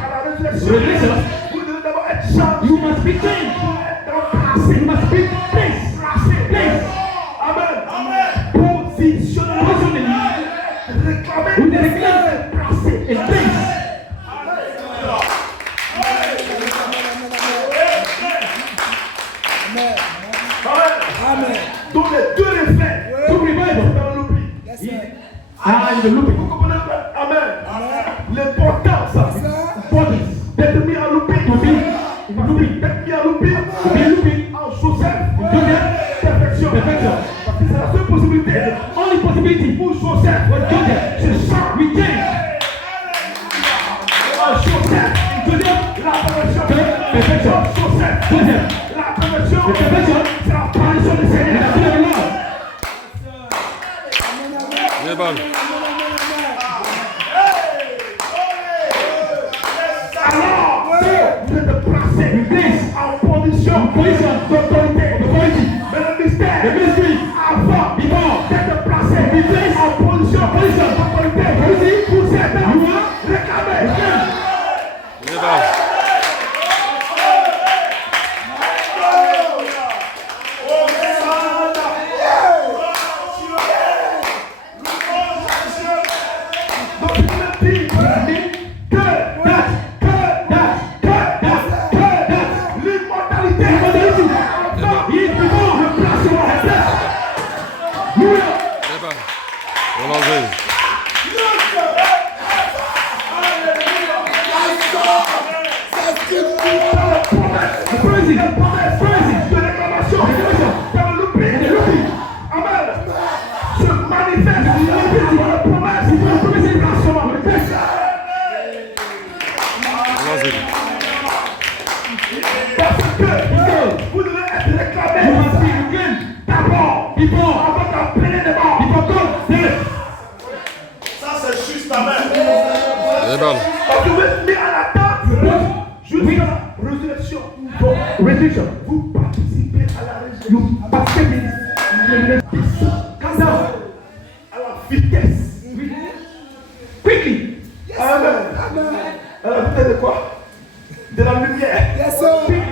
la résurrection. Vous devez d'abord être changé. You must be changed. You must be placed. Amen. Positionner. Réclamer. Vous devez réclamer. Placer et place. Amen. Donc les deux effets. Tout le monde dans l'oubli. Vous comprenez? Amen. L'importance d'être mis en l'oubli. D'être mis en l'oubli. En Joseph. Perfection. Parce que c'est la seule possibilité. Only possibility pour Joseph. C'est ça. En Joseph. La perfection. Joseph. La perfection. C'est la apparition du Seigneur. Les balles. Alors, vous êtes placé en position d'autorité. Mais le mystère, avant d'être placé en position d'autorité, vous êtes réclamé. dit que l'immortalité, il peut remplacer mon reste. Débat. Relancez. Relancez. Parce que vous devez être réclamé d'abord, avant d'appeler des morts. Ça, c'est juste ta main. Débat. Parce que vous êtes mis à l'attente jusqu'à la résurrection. Vous participez à la résurrection. Calm down. À la vitesse. Quickly. Amen. À la vitesse de quoi? De la lumière. Quickly.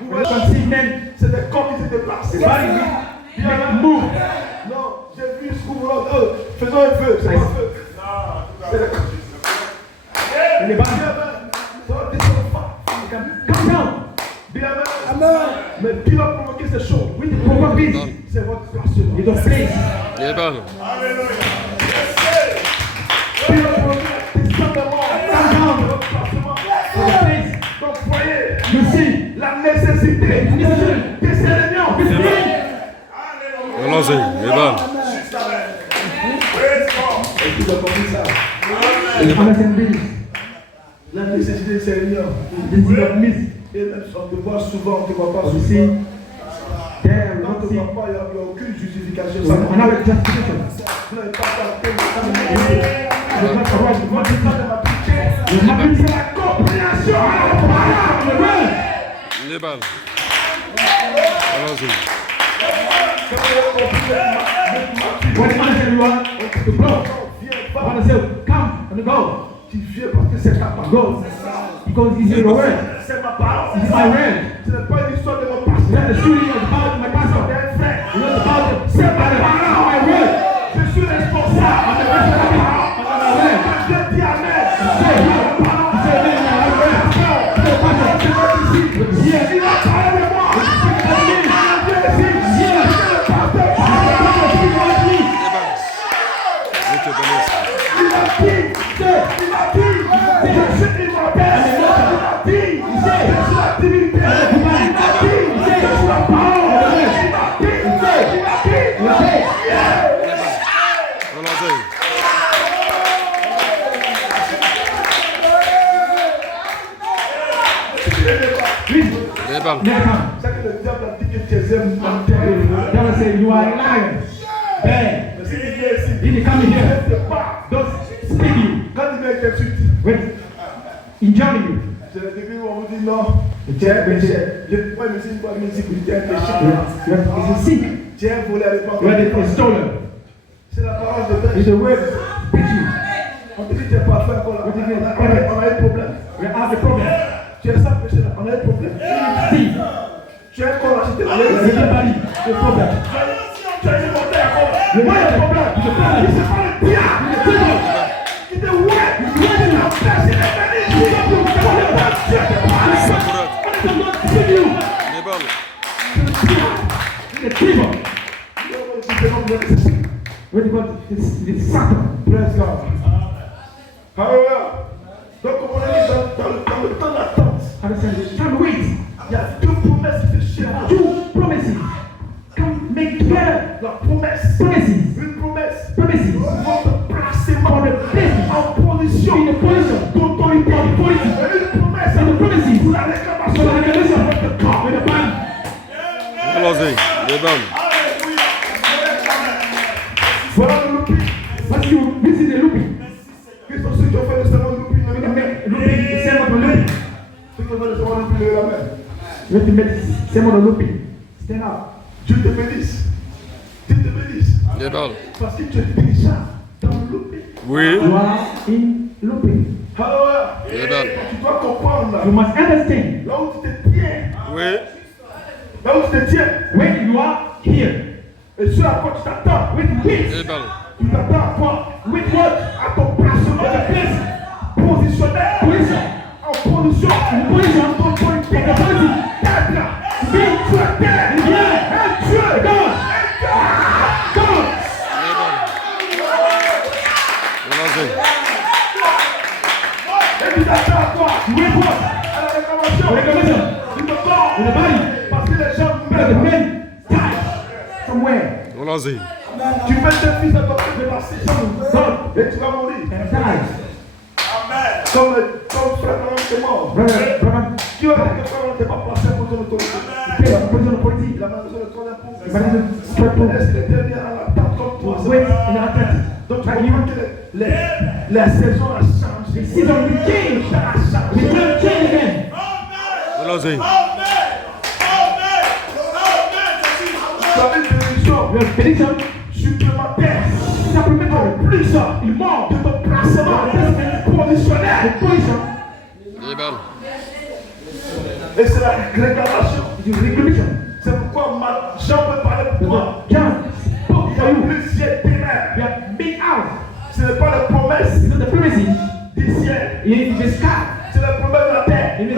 Vous voyez comme si même c'est des corps qui se déplacent. C'est pas lui. Move. Non, j'ai vu ce que vous faisons un feu. C'est pas un feu. C'est des corps. Les balles. Calm down. Amen. Mais qui va provoquer ces choses? Oui, c'est votre placement. Il doit plaire. Débat. Alléluia. Qui va provoquer des sentiments? Votre placement. Donc voyez, la nécessité de ces réunions. Relancez. Débat. Juste ta main. Praise God. La nécessité de ces réunions. Et même si on te voit souvent, on ne te voit pas souvent. Quand on ne te voit pas, il n'y a aucune justification. Vous n'avez pas c'est la compréhension à la parole. Débat. Relancez. When the man said you want to blow, when I say come and go, tu viens parce que c'est ta parole. Go, because it's your word. C'est ma parole. It's my word. Ce n'est pas une histoire de mon pasteur. C'est the story of my pastor. C'est ma parole, my word. Je suis responsable de la parole. Je dis amen. Il a parlé de moi. Débat. C'est que le diable a dit que tu es un menteur. The devil said you are a liar. Mais s'il vient ici, il est comme il vient. Don't speak you. Quand il vient, il t'insulte. Wait. In Germany. C'est le début où on vous dit non. Tu es un péché. Moi, je me suis dit, tu es un péché. Tu es un voleur à l'époque. C'est la parole de Dieu. It's the word. On te dit que tu es parfait encore là. On a un problème. We have a problem. Tu es sans péché là. On a un problème. Tu es encore là. Tu es problème. Tu es immortel encore là. Moi, il y a un problème. C'est pas le diable. Il te ouais. Il te empêche. Il est béni. Il te Praise God. Hallelujah. Donc, comme on a dit dans le temps d'attente, il y a deux promesses qui se cherchent. Two promises. Come make together. La promesse. Promises. Une promesse. Promises. Votre placement de place en position. Une position d'autorité. Une promesse. Une promesse. Pour la réclamation de votre corps. Et de bain. Relancez. Débat. Voilà le looping. Parce que this is the looping. Qui sont ceux qui ont fait le serment de looping? Looping, le serment de looping. Ceux qui ont fait le serment de looping, levez la main. Je vais te mettre le serment de looping. Stand up. Dieu te bénisse. Dieu te bénisse. Débat. Parce que tu es déjà dans le looping. Oui. You are in looping. Hallelujah. Débat. Tu dois comprendre. You must understand. Là où tu te tiens. Oui. Là où tu te tiens. When you are here. Et ce à quoi tu t'attends. With peace. Débat. Tu t'attends à quoi? With what? À ton placement de paix. Et tu t'attends à quoi? Tu réponds à la réclamation. Du corps. De body. Parce que les gens meurent. Men die somewhere. Allons-y. Tu mets tes fils à ton de la saison. Et tu vas mourir. Amen. Comme frère est mort. Qui va dire que frère n'était pas placé pour ton autorité? Il a besoin de politique. Il a besoin de ton impôt. Est-ce qu'il était bien à la table comme toi? Oui, il a la tête. Donc tu vois que la saison a changé. Les saisons ont changé. Les saisons ont changé. Allons-y. Tu as une bénédiction supplémentaire. Simplement plus, il manque de ton placement conditionnel. Amen. Et c'est la réclamation. C'est pourquoi Jean peut parler pour toi. Il y a plusieurs ténèbres. Ce n'est pas la promesse du ciel. C'est la promesse de la terre. Il dit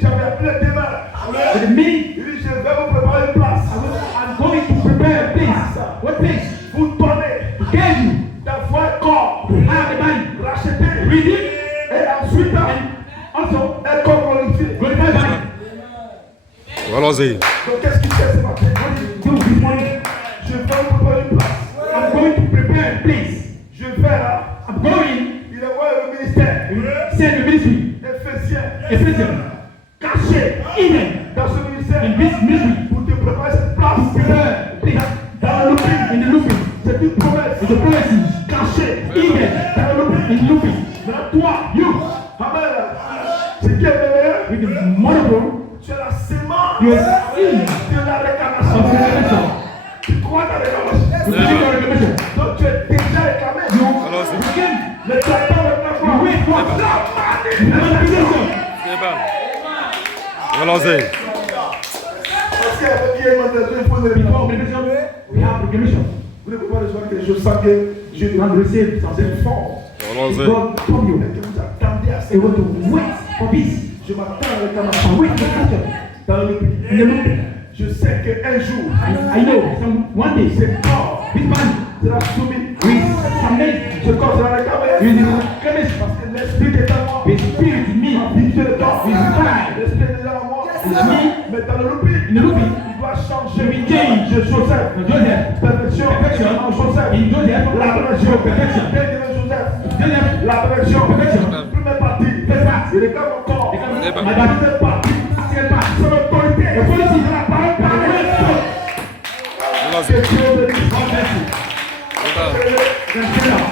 j'avais plus de ténèbres. Il dit je vais vous préparer une place. Vous donnez d'avoir un corps racheté. Et ensuite un corps glorifié. Allons-y. Donc qu'est-ce qu'il fait ce matin? Je vais vous préparer une place. Je vais là. Il envoie le ministère. Éphésiens. Caché dans ce ministère. Pour te préparer cette place. Dans le loupé. C'est une promesse. Cachée. Dans le loupé. Dans toi. Amen. Ce qui est meilleur. Tu as la sémence de la réclamation. Tu crois dans la réclamation. Donc tu es déjà réclamé. Allons-y. Mais tu attends maintenant. Oui, Allons-y. parce qu'il y a un mandateur, il faut le répondre. Vous ne pouvez pas recevoir quelque chose sans que Dieu te redresse sans être fort. Allons-y. Et que vous attendez à ça. Je m'attends à la réclamation. Dans le pays. Je sais qu'un jour, ce corps sera soumis. Ce corps sera réclamé. Parce que l'esprit est en moi. Habitué le corps. L'esprit est déjà en moi. Mais dans le loupi, il doit changer. Joseph. Perfection. En Joseph. La perfection. Joseph. La perfection. Première partie. Il réclame encore. Deuxième partie. C'est l'autorité. C'est la parole parlée. Allons-y. Que Dieu bénisse. Amen. Hallelujah.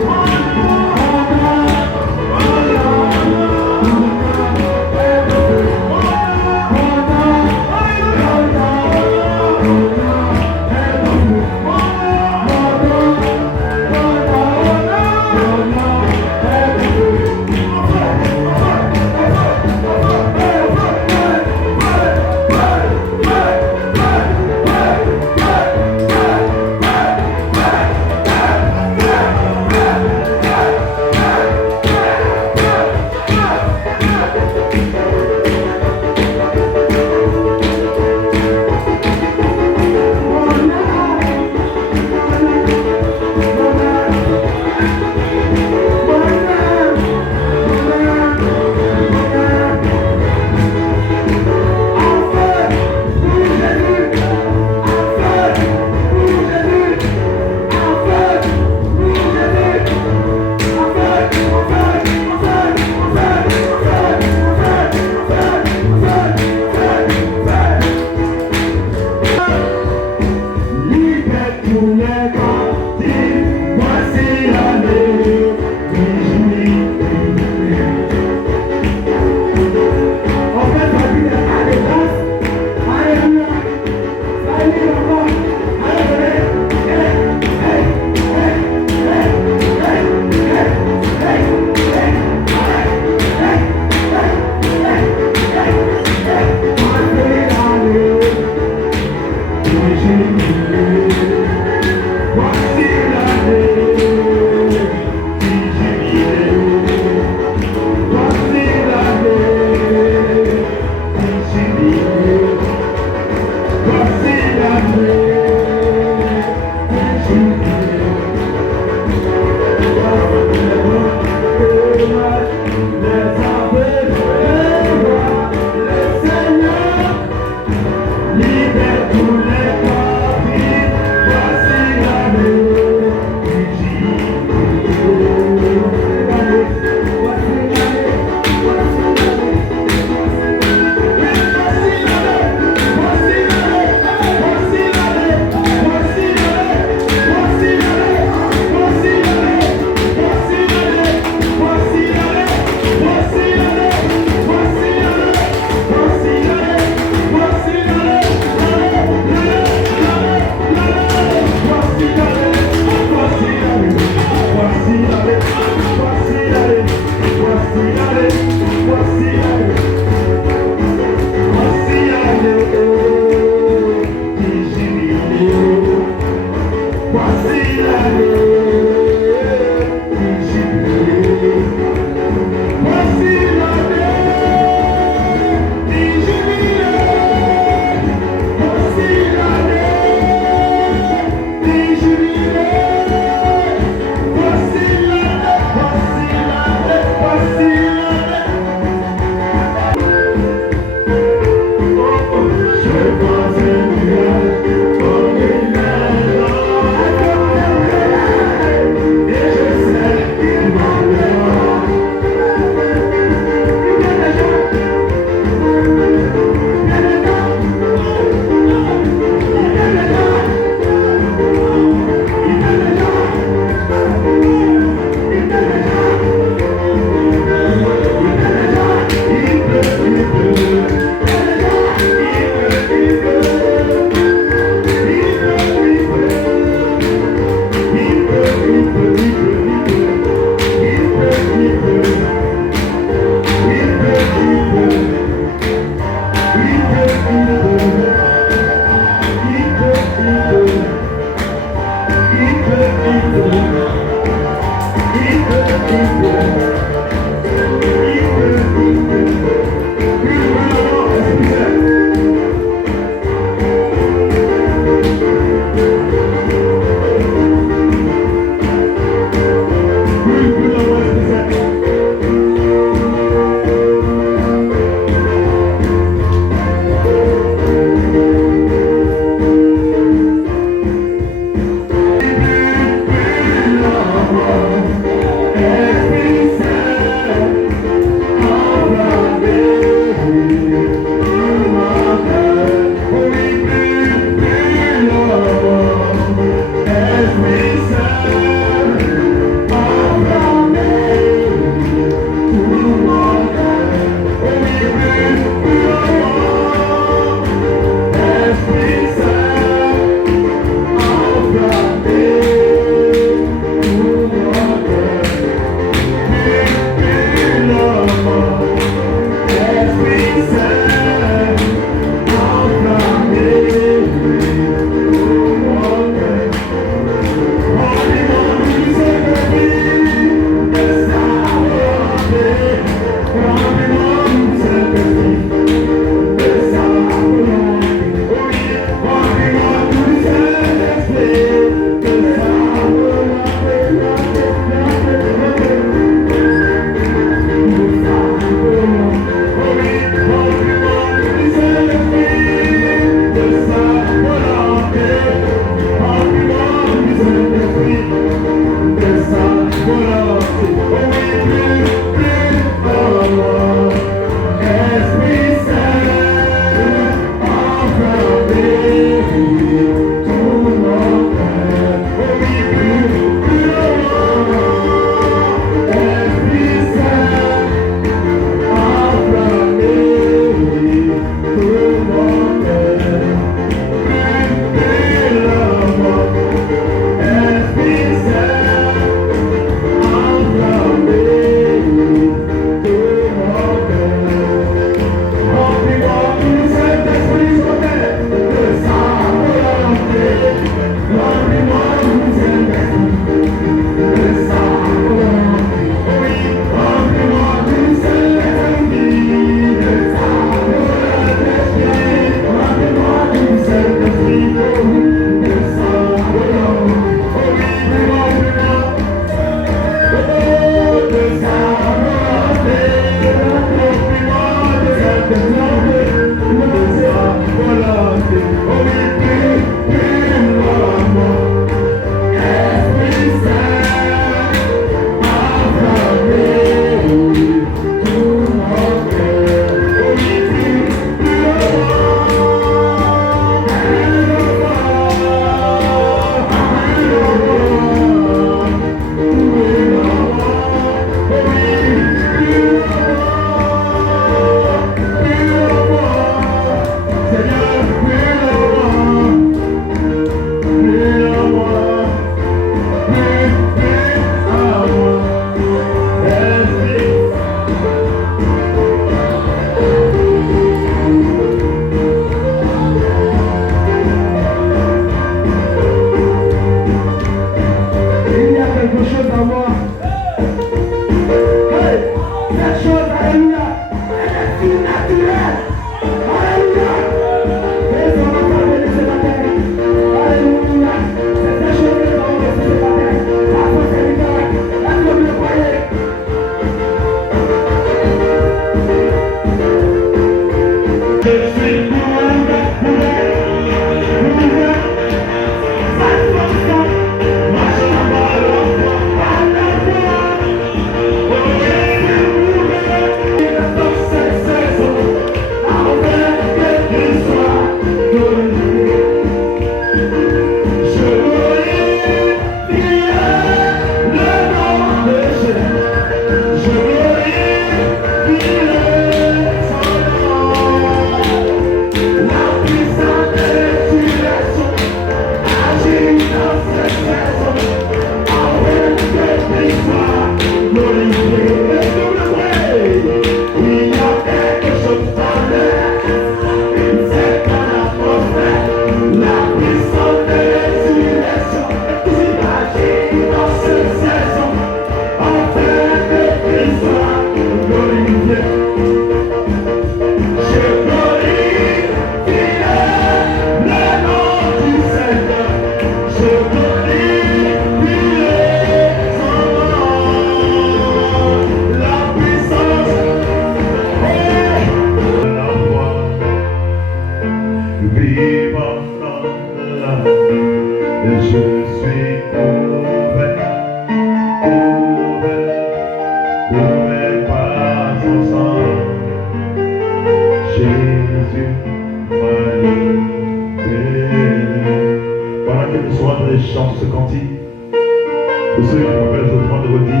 je chante ce cantique, pour ceux qui m'appellent Josué de Rodi,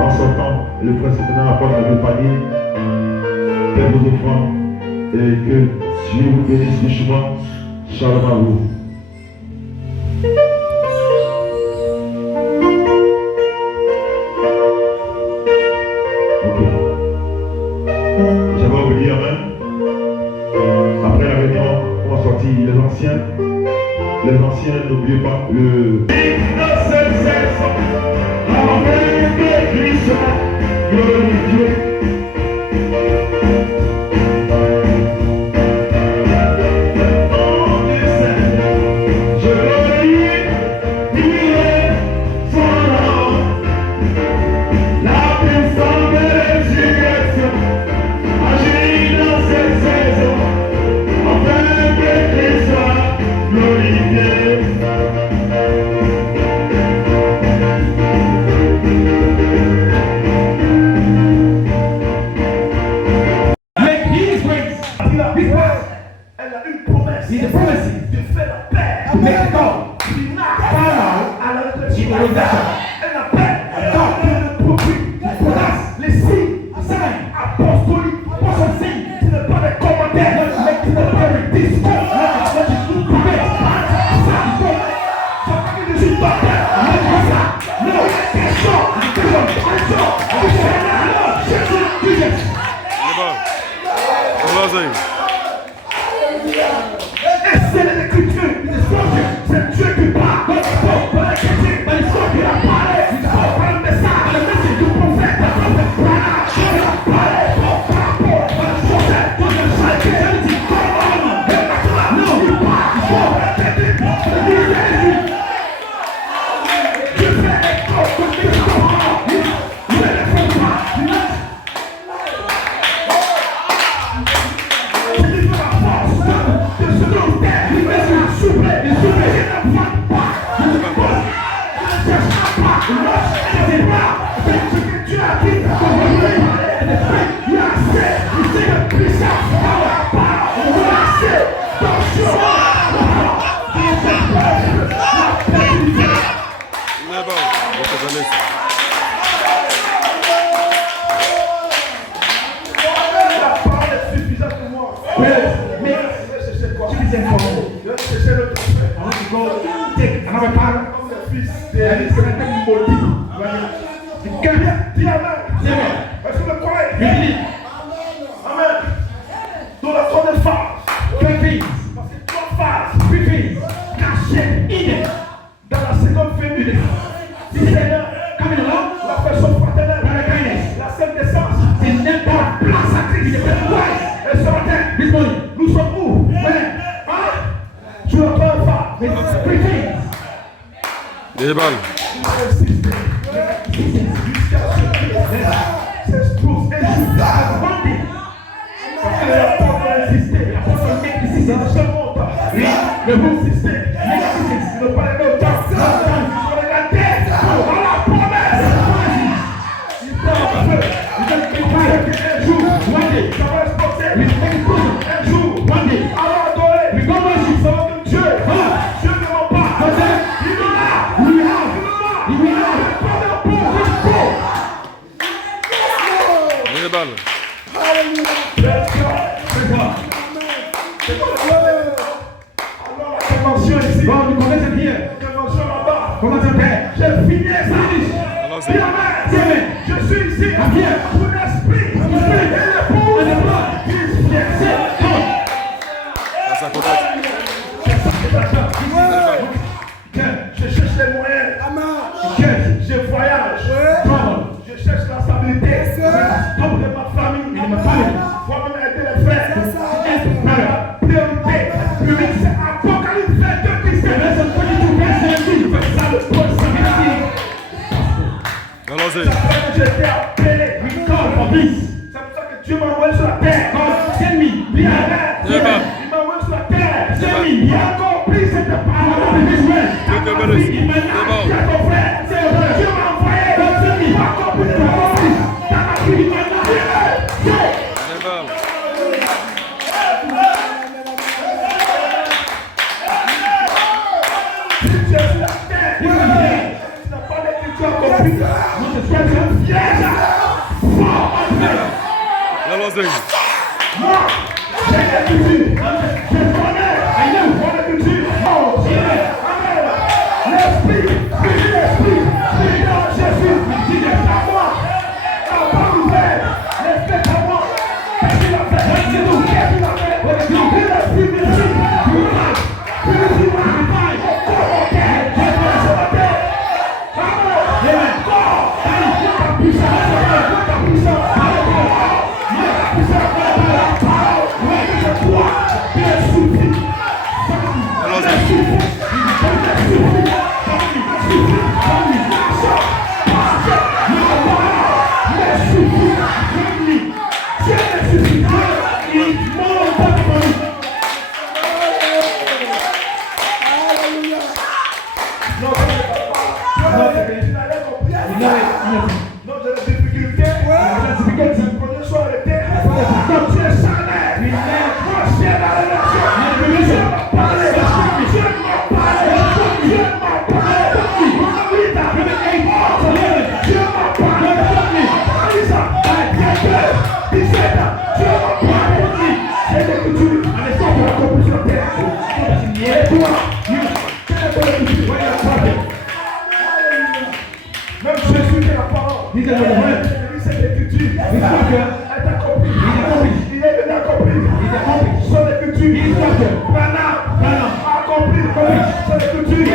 en sortant, le frère s'est dans la porte de panier, faites vos offrandes, et que Dieu vous bénisse richement. Shalom à vous. Ok. J'avais oublié, amen. Après la réunion, on a sorti les anciens. Les anciens, n'oubliez pas le... La lancée. Même Jésus qui est la parole. Il dit cette écriture. Il est accompli. Il est venu accompli. Son écriture. Branham accompli. Son écriture.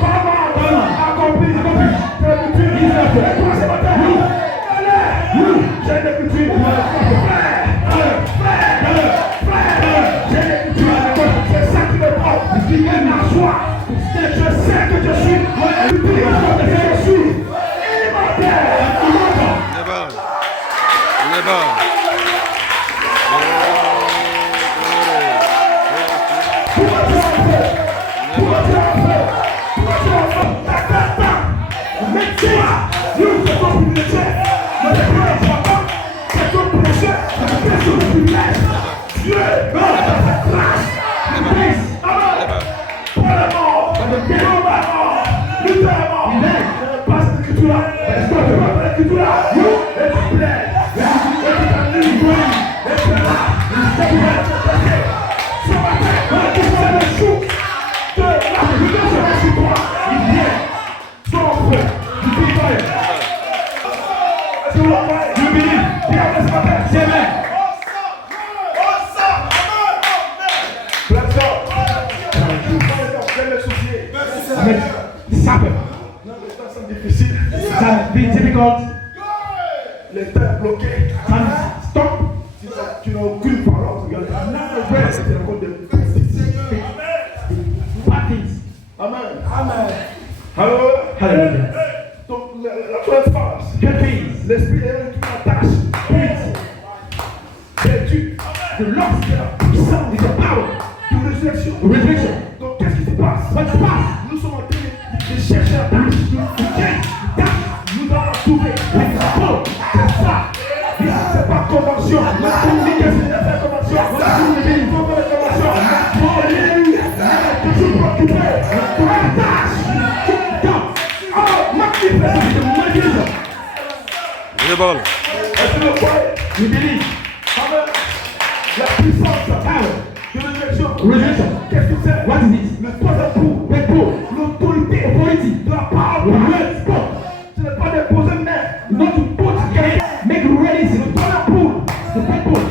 Comment accompli. Son écriture. Et toi ce matin, allez, j'ai une écriture. J'ai une écriture. C'est ça qui me prend. Qui m'aime la joie. Je sais que je suis. Je suis. Les temps est bloqué. Stop. Tu n'as aucune parole. C'est encore des parties. Amen. Amen. Alléluia. Donc la première phase. L'esprit est une tâche. Perdu. De l'ordre, de la puissance, de la parole, de résurrection. Donc qu'est-ce qui se passe? Nous sommes en train de chercher la tâche. Nous allons la trouver. C'est ça. C'est pas convention. Qu'est-ce que c'est la convention? Alléluia. Toujours préoccupé. Pour la tâche. Oh, magnifique. Les balles. Est-ce que vous croyez? We believe. La puissance de résurrection. Qu'est-ce que c'est? What is it? Le troisième pour. L'autorité. De la parole. Ce n'est pas déposer une main. Not to put together. Make ready. C'est le troisième pour.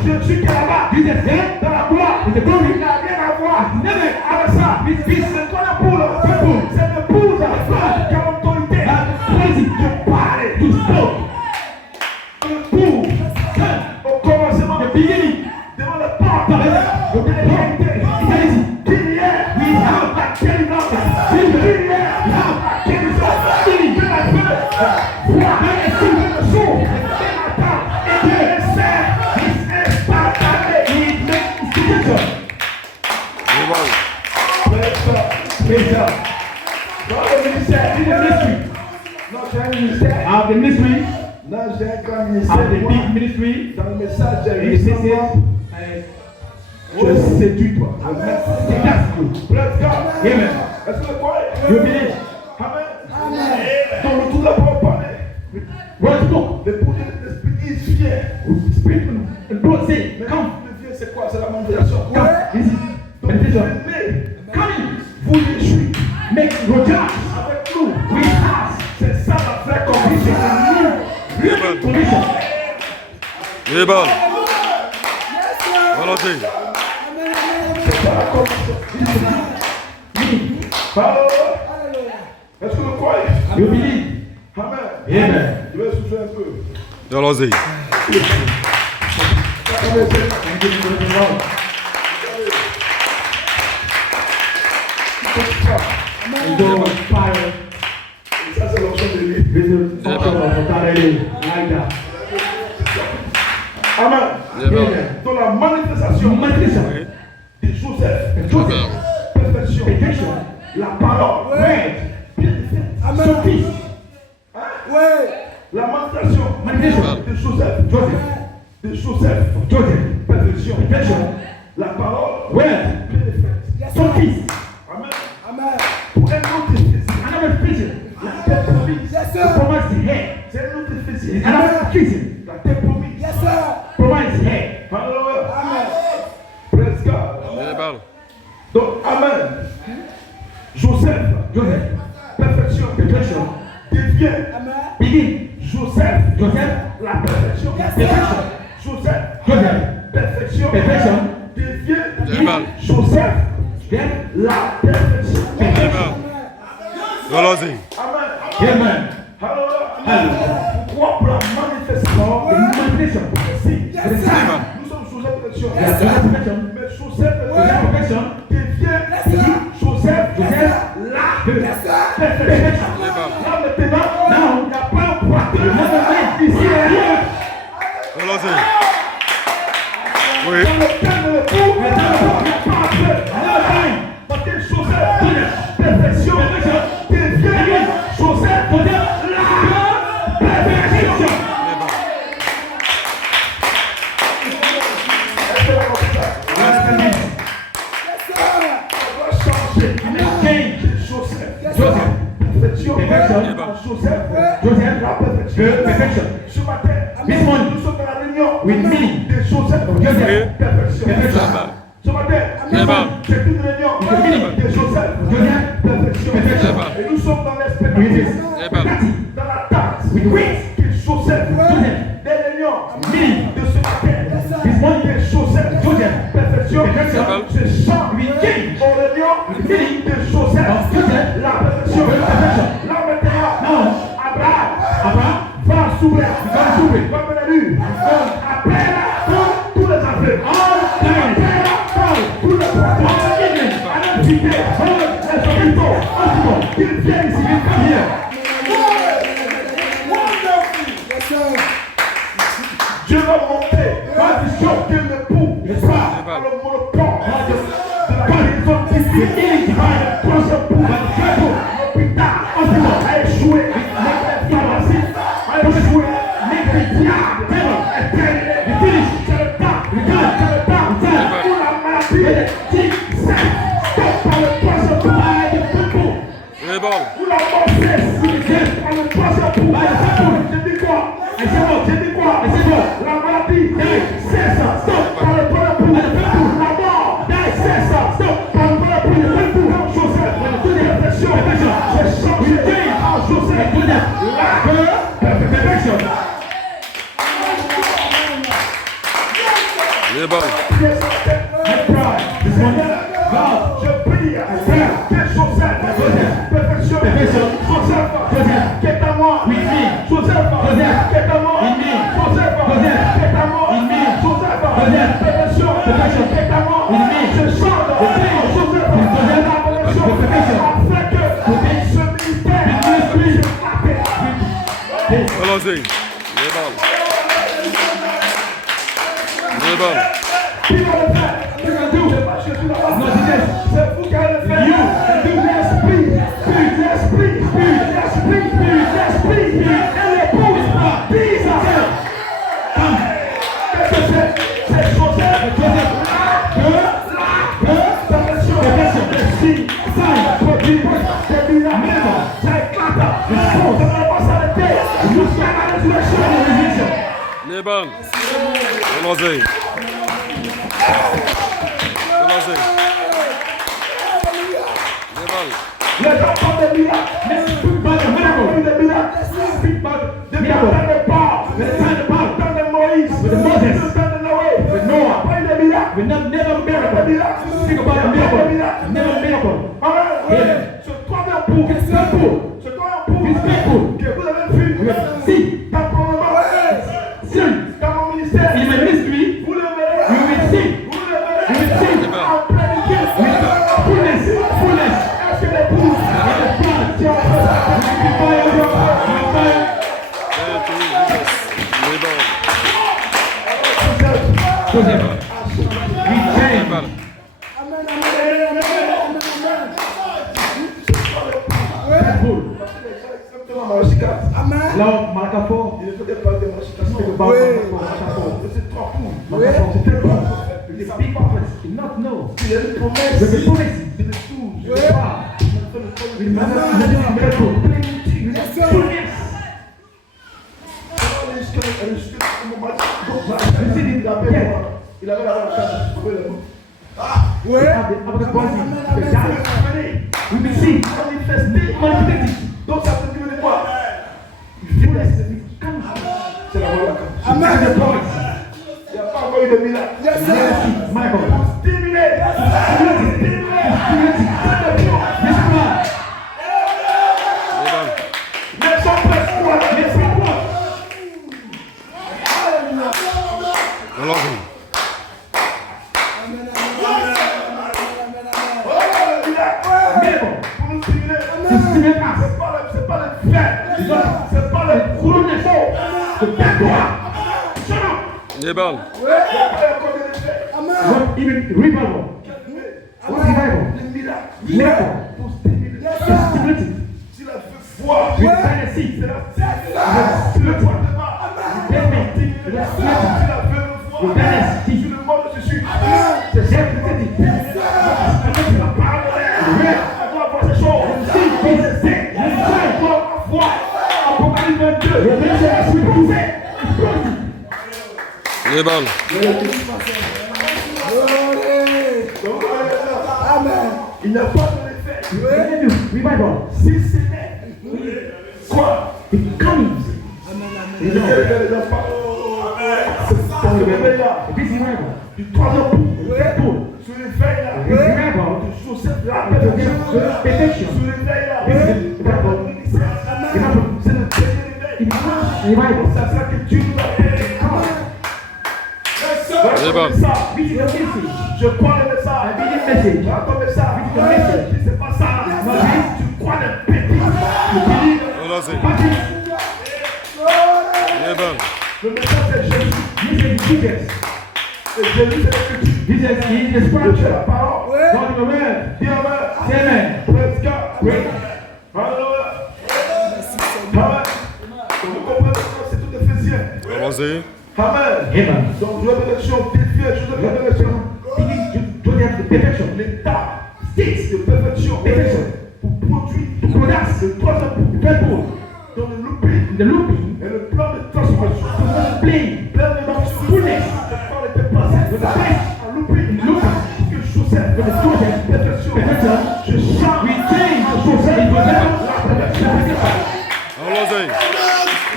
Jésus qui est là-bas. Dans la gloire. Il n'a rien à voir. Avec ça. C'est le troisième pour. C'est le pour. Qui a l'autorité. De parler. To stop. Le pour. Au commencement. The beginning. Devant le porte. The ministry, Non, j'ai un grand the ministère. big ministry, Dans le message, j'ai and vu you see seulement, it, je séduis toi. Amen. that's good. Praise God. Amen. Est-ce que vous croyez? You believe? Amen. Donc, le tout d'abord parler. Donc, l'esprit dit viens. And God say, come. Le viens, c'est quoi? C'est la manifestation. Come. This is manifestation. Come. Vous les jouez. Make regarde avec nous. We ask. C'est ça la vraie condition. Real condition. Les balles. Allons-y. C'est ça la condition. Hallelujah. Est-ce que vous croyez? You believe? Amen. Amen. Je vais souffler un peu. Allons-y. Ça, c'est l'option de lui. Amen. Dans la manifestation de Joseph, perfection, la parole, Amen. La manifestation de Joseph, perfection, la parole, son fils. Amen. Pour un autre fils, la terre promise, c'est un autre fils, la terre promise, Hallelujah. Amen. Praise God. Les balles. Donc, Amen. Joseph, perfection, devient Joseph, la perfection, Joseph, perfection, devient Joseph, la perfection. Allons-y. Amen. Hallelujah. Pourquoi pour la manifestation nous sommes sous la perfection. Mais Joseph devient Joseph, la perfection. Là maintenant, il n'y a pas un poitrine ici et ailleurs. Allons-y. Oui. Dans le terme de l'époux, il n'y a pas après. Parce que Joseph, perfection, devient Joseph, la perfection. Perfection. Ce matin, nous sommes dans la réunion de Joseph. Perfection. Ce matin, c'est une réunion de Joseph. Perfection. Et nous sommes dans l'expérience, dans la tasse que Joseph. Des réunions de ce matin, de Joseph. Perfection. Ce chant aux réunions de Joseph. La perfection. Là maintenant, Abraham va s'ouvrir, va venir, appelle tous les affaires, appelle tous les problèmes, identité, les hôpitaux, qu'ils viennent ici, qu'ils viennent. Dieu va monter, va choquer le pouls, par le monopole de la guérison physique, par le projet pour l'hôpital, a échoué. Les balles. La maladie cesse, stop par le peuple, la mort cesse, stop par le peuple, Joseph, j'ai changé en Joseph, la perfection. Les balles. Je prie, que Joseph, perfection, Joseph, qui est à moi, Joseph, qui est à moi, Joseph, qui est à moi, Joseph, perfection, qui est à moi, je chante, Joseph, la perfection, afin que ce ministère puisse appeler. Allons-y. Les balles. Les balles. Qui va le faire? C'est vous qui allez le faire. L'esprit, et l'épouse, disent qu'est-ce que c'est Joseph, si, ça, produit, des miracles, ça éclate, ça ne va pas s'arrêter jusqu'à la résurrection. Rebel. Relancez. Relancez. Rebel. Les gens parlent de miracles, mais speak by the miracle. The miracle. Speak by the miracle. The time of power. The time of Moïse. With the Moses. The time of Noé. With Noah. Parle de miracles. With never miracle. Speak about a miracle. Never miracle. Amen. Ce troisième pour. Ce troisième pour. Que vous avez vu. Si. Dans mon moment. Si. Dans mon ministère. In my ministry. Vous le verrez. You will see. Vous le verrez. You will see. En plénitude. Fullness. Est-ce que les poules. Là, Malacafort, il ne faisait pas de c'est trois poules. C'est très bon. Les big prophets, not know. Il y a une promesse. Il y a une promesse. C'est le tout. Je ne sais pas. Il m'a dit un miracle. Il avait la même ouais. Donc ça peut dire quoi? C'est la voie. Amen. Il n'y a pas encore eu de miracle. Stimuler. Mais sans presque Relancez. C'est pas le fait, c'est pas le chronomètre, c'est pas toi. Rebel. Even revival. What's revival? Miracle. Si la foi, c'est le point de bas. Sur le monde de Jésus. C'est ça que tu dis. La parole on doit voir ces choses. Apocalypse 22. Rebel. Amen. Il n'y a pas de l'effet. Revival. Si ce n'est quoi? It comes. Il n'y a pas. C'est le réveil là. Du troisième coup. Sur les veilles là. Du chaussette là. Perfection. Sur les veilles là. C'est le premier réveil. C'est ça que Dieu nous a fait. Je crois le message. J'entends le message. C'est pas ça. Tu crois le petit. Relancez. Rebel. Le message c'est Jésus. Et Jésus c'est le futur. C'est la parole. Dis amen. Praise God. Alléluia. Amen. Vous comprenez que c'est tout Éphésiens. Relancez. Amen. Donc, je vais mettre sur défier, je vais mettre sur l'état de perfection pour produire le troisième pour dans le looping et le plan de transformation. Plein de marches, le plan était passé en looping, que chaussette, perfection, je chante, chaussette, Relancez.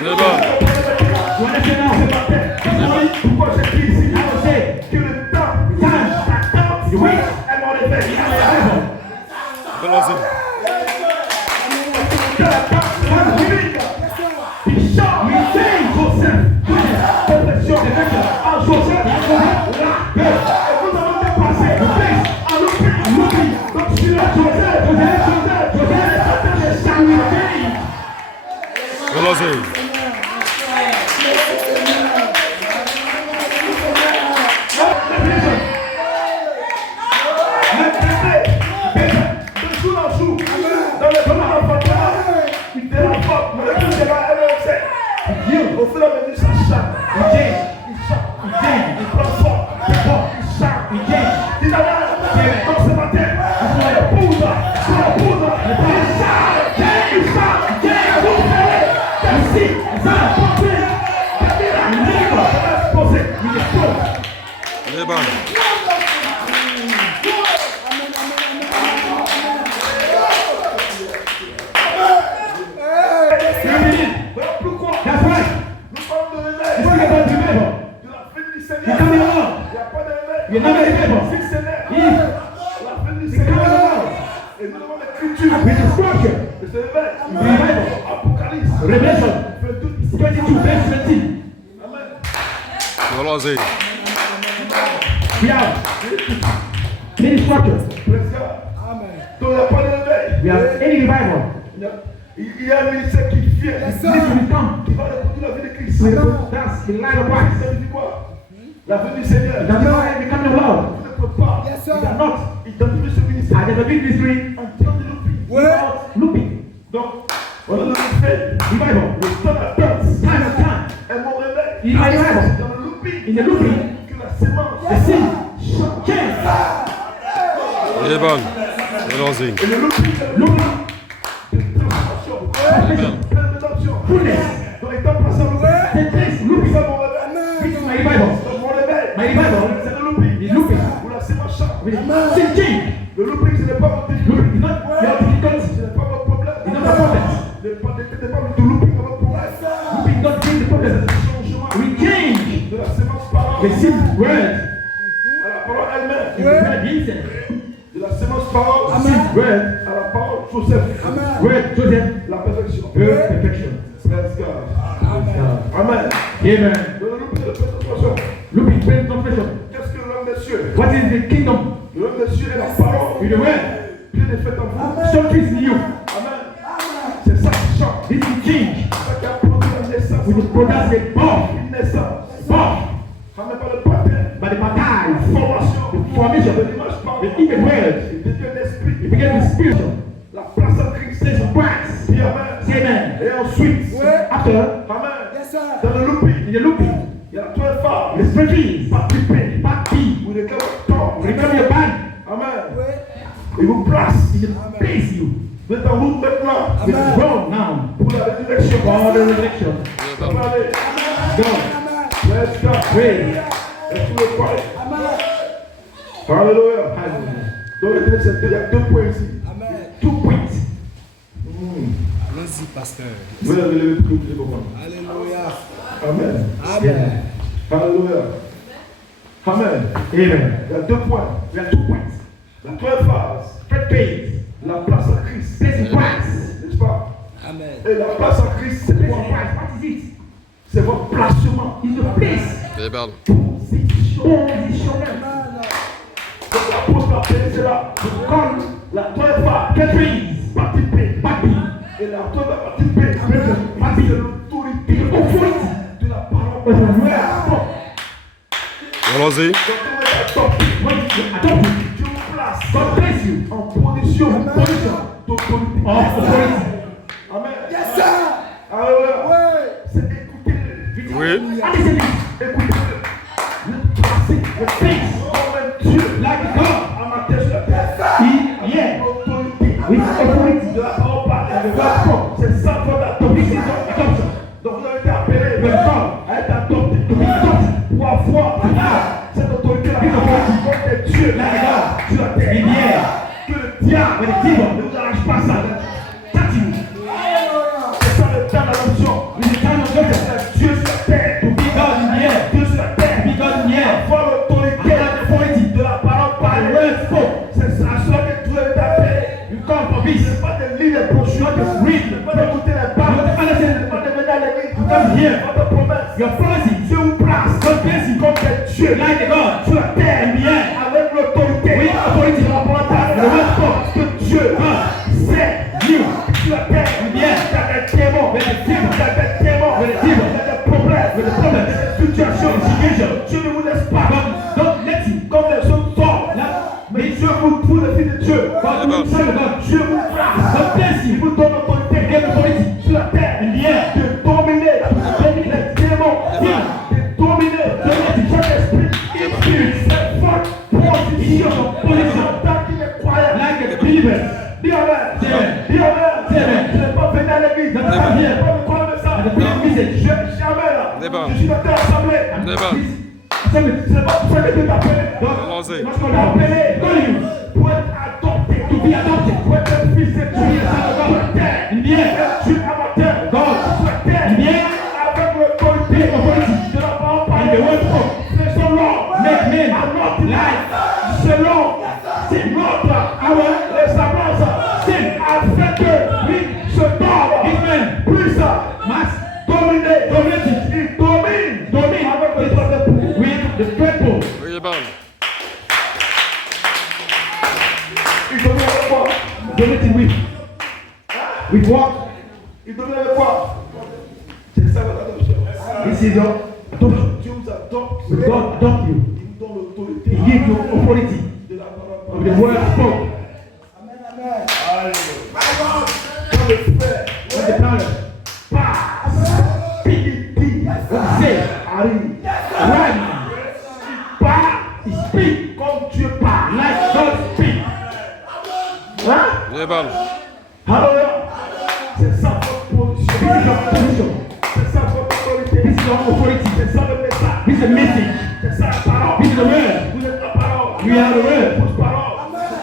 Rebel. Pourquoi j'ai dit ici que le temps, t'attends, oui, elle m'en est fait. Relancez. Il chante, il sait, Joseph, perfection, en Joseph, et vous avez dépassé, en l'oubli, donc je suis là, Joseph, Relancez. Au fur et à mesure, ça chante. Il prend fort. Il chante. Il a donc ce matin, il poudre. Il chante. Merci. si ce n'est la venue du Seigneur. Et nous avons l'écriture. with the scripture, Et ce réveil. revival, Apocalypse. Revelation 22. 22, verse 17. Amen. Balancez. We have many scriptures. Praise God. Donc il n'y a pas de réveil. We have any revival. Il y a un ministère qui vient. This will come. Qui va reconduire la vie de Christ. That's the light of Christ. Ça veut dire quoi? La venue du Seigneur. That's why become the Lord. Il ne peut pas. We are not Identifier ce ministère. at the big mystery En termes de loupé. without looping. Donc, on a le fait. Revival. Le temps d'attente. Time and time. Et mon réveil. In my revival. Dans le loupé. In the looping, Que la sémence. the seed shall change. Les balles. Balancez. Et le loupé, c'est le Looping, de transformation. Plein d'adoption. fullness. Donc, étant passé au loupé. The place C'est looping. mon réveil. This is my revival. Donc, mon réveil. My revival C'est le loupé. is looping. Où la sémence chante. With seed change. Le looping, ce n'est pas votre difficulté. Looping is not your difficulty. Ce n'est pas votre problème. It's not your problem. Ne pas de looping dans votre problème. Looping does change the problem. Changement We change de la sémence parole the seed word. à la parole elle-même. The word himself. De la sémence parole Seed word. à la parole Joseph. Word Joseph. La perfection. Perfection. Praise God. Amen. Amen. De le looping de transformation. Looping brings confession. Qu'est-ce que l'homme des cieux? What is the kingdom? L'homme des cieux est la parole. With the word. Dieu est fait en vous. Something is new. Amen. C'est ça qui chante. This is change. C'est ça qui a produit la naissance. With the product the birth. Une naissance. Birth. Amen. Par le baptême. By the baptized. Formation. The formation. De l'image parole. The evil word. Il devient un esprit. It begins with spiritual. La place en Christ. This is Christ. Dis amen. Say amen. Et ensuite, After, amen. Dans le looping, in the looping, il y a trois femmes. the spiritual Participez. back key. Vous les gars, tombe. Recover your body. Amen. Il vous place. In the place you. Vous êtes en route maintenant. With the ground now. Pour la résurrection. For the resurrection. Allez. Go. Let's go. Pray. Est-ce que vous croyez? Alléluia. Donc, il y a 2 points ici. 2 points. Allons-y, pasteur. Vous allez lever le plus pour moi. Alléluia. Amen. Amen. Alléluia. Amen. Amen. Il y a 2 points. We have 2 points. La première phase, Third phase. la place en Christ. Place in Christ. N'est-ce pas? Amen. Et la place en Christ, c'est Place in quoi? Christ. What is it? C'est votre placement. It's the place. Les balles. Positional. Donc l'apôtre a appelé cela. Come. La première phase, Third phase. participer. Body. Et la première participer, c'est l'autorité de la parole. But the word. Balancez. Donc vous êtes adopté. When you adopt it, Dieu vous place God place you en position d'autorité. of authority. Amen. Alléluia. C'est écouter. Oui. And listen this. Écoutez-le. Le placer. The place. Comme un Dieu. Like God. À ma tête sur la terre. He, yeah. L'autorité. With authority. De la parole parlée. The gospel. C'est ça votre This is adoption. not adoption. Donc vous avez été appelé When God à être adopté. to be adopted. Pour avoir cette autorité-là. Comme des dieux. Like God. Sur la terre. In the air. Que le diable When the devil ne vous arrache pas ça. touch you. C'est ça le temps d'adoption. With the time of adoption. C'est Dieu sur la terre. To be God in the air. Dieu sur la To terre. be God in the air. Avoir l'autorité de la parole The parlée. word spoke. C'est ça que tu es appelé. You come for Ce peace. n'est pas de lire les brochures, de read, ce n'est pas d'écouter les paroles, ce n'est pas de venir à l'église. You come here. Votre promesse. Your promises. Dieu vous place. God bless you. Comme des dieux. Like God. Sur la terre. In the air. Avec l'autorité. With authority. De la parole parlée. The word spoke. Que Dieu. C'est You. sur la terre. In the air. Il y a des démons. With the devil. Il y a des démons. With the devil. Il y a des problèmes. With the problems. Il y a des situations. Situation. Dieu ne vous laisse pas. God don't let you. Comme les autres sortent. Mais Dieu vous le fils de Dieu. God will serve God. Dieu vous place. God bless Il you. vous donne l'autorité. Give authority. Sur la terre. In the air. De dominer les démons. De dominer chaque esprit. Cette forte position. En tant qu'il est croyant. Like the believers. Dis amen. Amen. Dis amen. Amen. Je n'ai pas venu à l'église. Je Amen. n'ai pas me croire de ça. And the preaching message. Je jamais là. Débat. Je suis dans telle assemblée. Débat. Ce n'est pas pour ça que Dieu t'a appelé. Balancez. Parce qu'on t'a appelé pour être adopté. To be adopted. Pour être un fils de Dieu. Sur la terre. In the air. Dieu amateur. God. Sur la terre. In the air. Avec l'autorité de la parole And the word spoke. Fais son nom. Make men. À notre life. Ce Donated with what? Il donne avec quoi? C'est ça votre adoption. This is your adoption. Dieu vous adopte. So God adopt you. Il vous donne l'autorité He gives you authority de la parole. of the word spoke. Alléluia. Quand le frère When the parents passe, il dit, say, arrive. right, Pas, he speak comme Dieu parle. like God speak. Hein? Les balles. Alléluia. C'est ça votre position. This is your position. C'est ça votre autorité. This is your authority. C'est ça le message. This is the message. C'est ça la parole. This is the word. Vous êtes la parole. We are the word. Votre parole.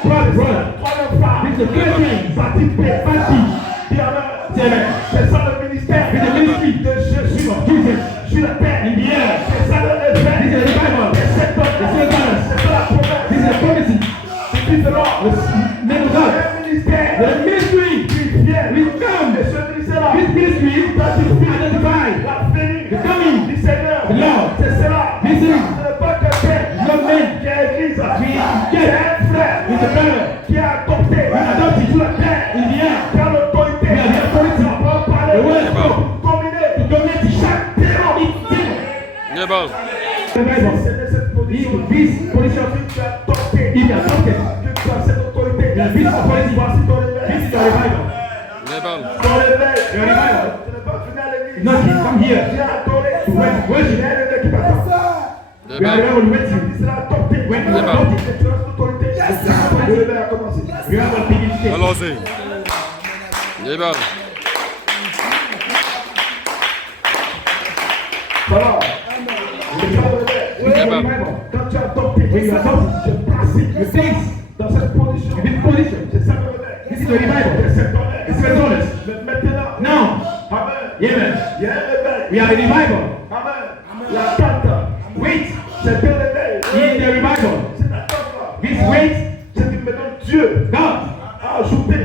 Brother, brother. Troisième part. This is the third thing. Partie P. Party. Dis amen. Say amen. C'est ça le ministère. This is the ministry de Jésus. of Jesus. Sur la terre. In the air. C'est ça le réveil. This is the revival. C'est cette This is the balance. C'est ça la promesse. This is the prophecy. C'est différent. The name of God. Un ministère. The ministry. Qui vient. We come. Et ce ministère-là. This ministry identify La venue. the coming. Du Seigneur. The Lord. C'est cela. This is Ce n'est pas quelqu'un your man. qui est église. We C'est get un frère with the brother. qui est adopté. adopted. Sur la terre. In the air. Qui a l'autorité. We have the authority. On va parler. The word pour spoke. dominer. To dominate Chaque terreau. Les balles. the Bible. C'est de cette position. This position. Tu as adopté. If you are adopted, Que tu as cette autorité. you have this authority. Voici ton This réveil. is your revival. Les balles. Ton réveil. Your revival. Tu n'es pas venu à l'église. Not you come here. Tu as adoré. To worship. Il y a un réveil qui t'attend. Les We are balles. revival with you. Il sera adopté. When you Les are balles. adopted, Et tu as cette autorité. Le réveil a commencé. revival begins to take. Allons-y. Les balles. Voilà. C'est ça le réveil. We have a Amen. revival. Quand tu as adopté, When you are adopted, tu es placé you place dans cette position. in this position. C'est ça le réveil. This is the revival. C'est ton réveil. It's the Mais maintenant, Now, Amen. yeah, man. Il y a un réveil. We have a revival. Amen. L'attente, Wait c'est un réveil. in the revival. C'est l'attente là. This wait, C'est que maintenant Dieu God a ajouté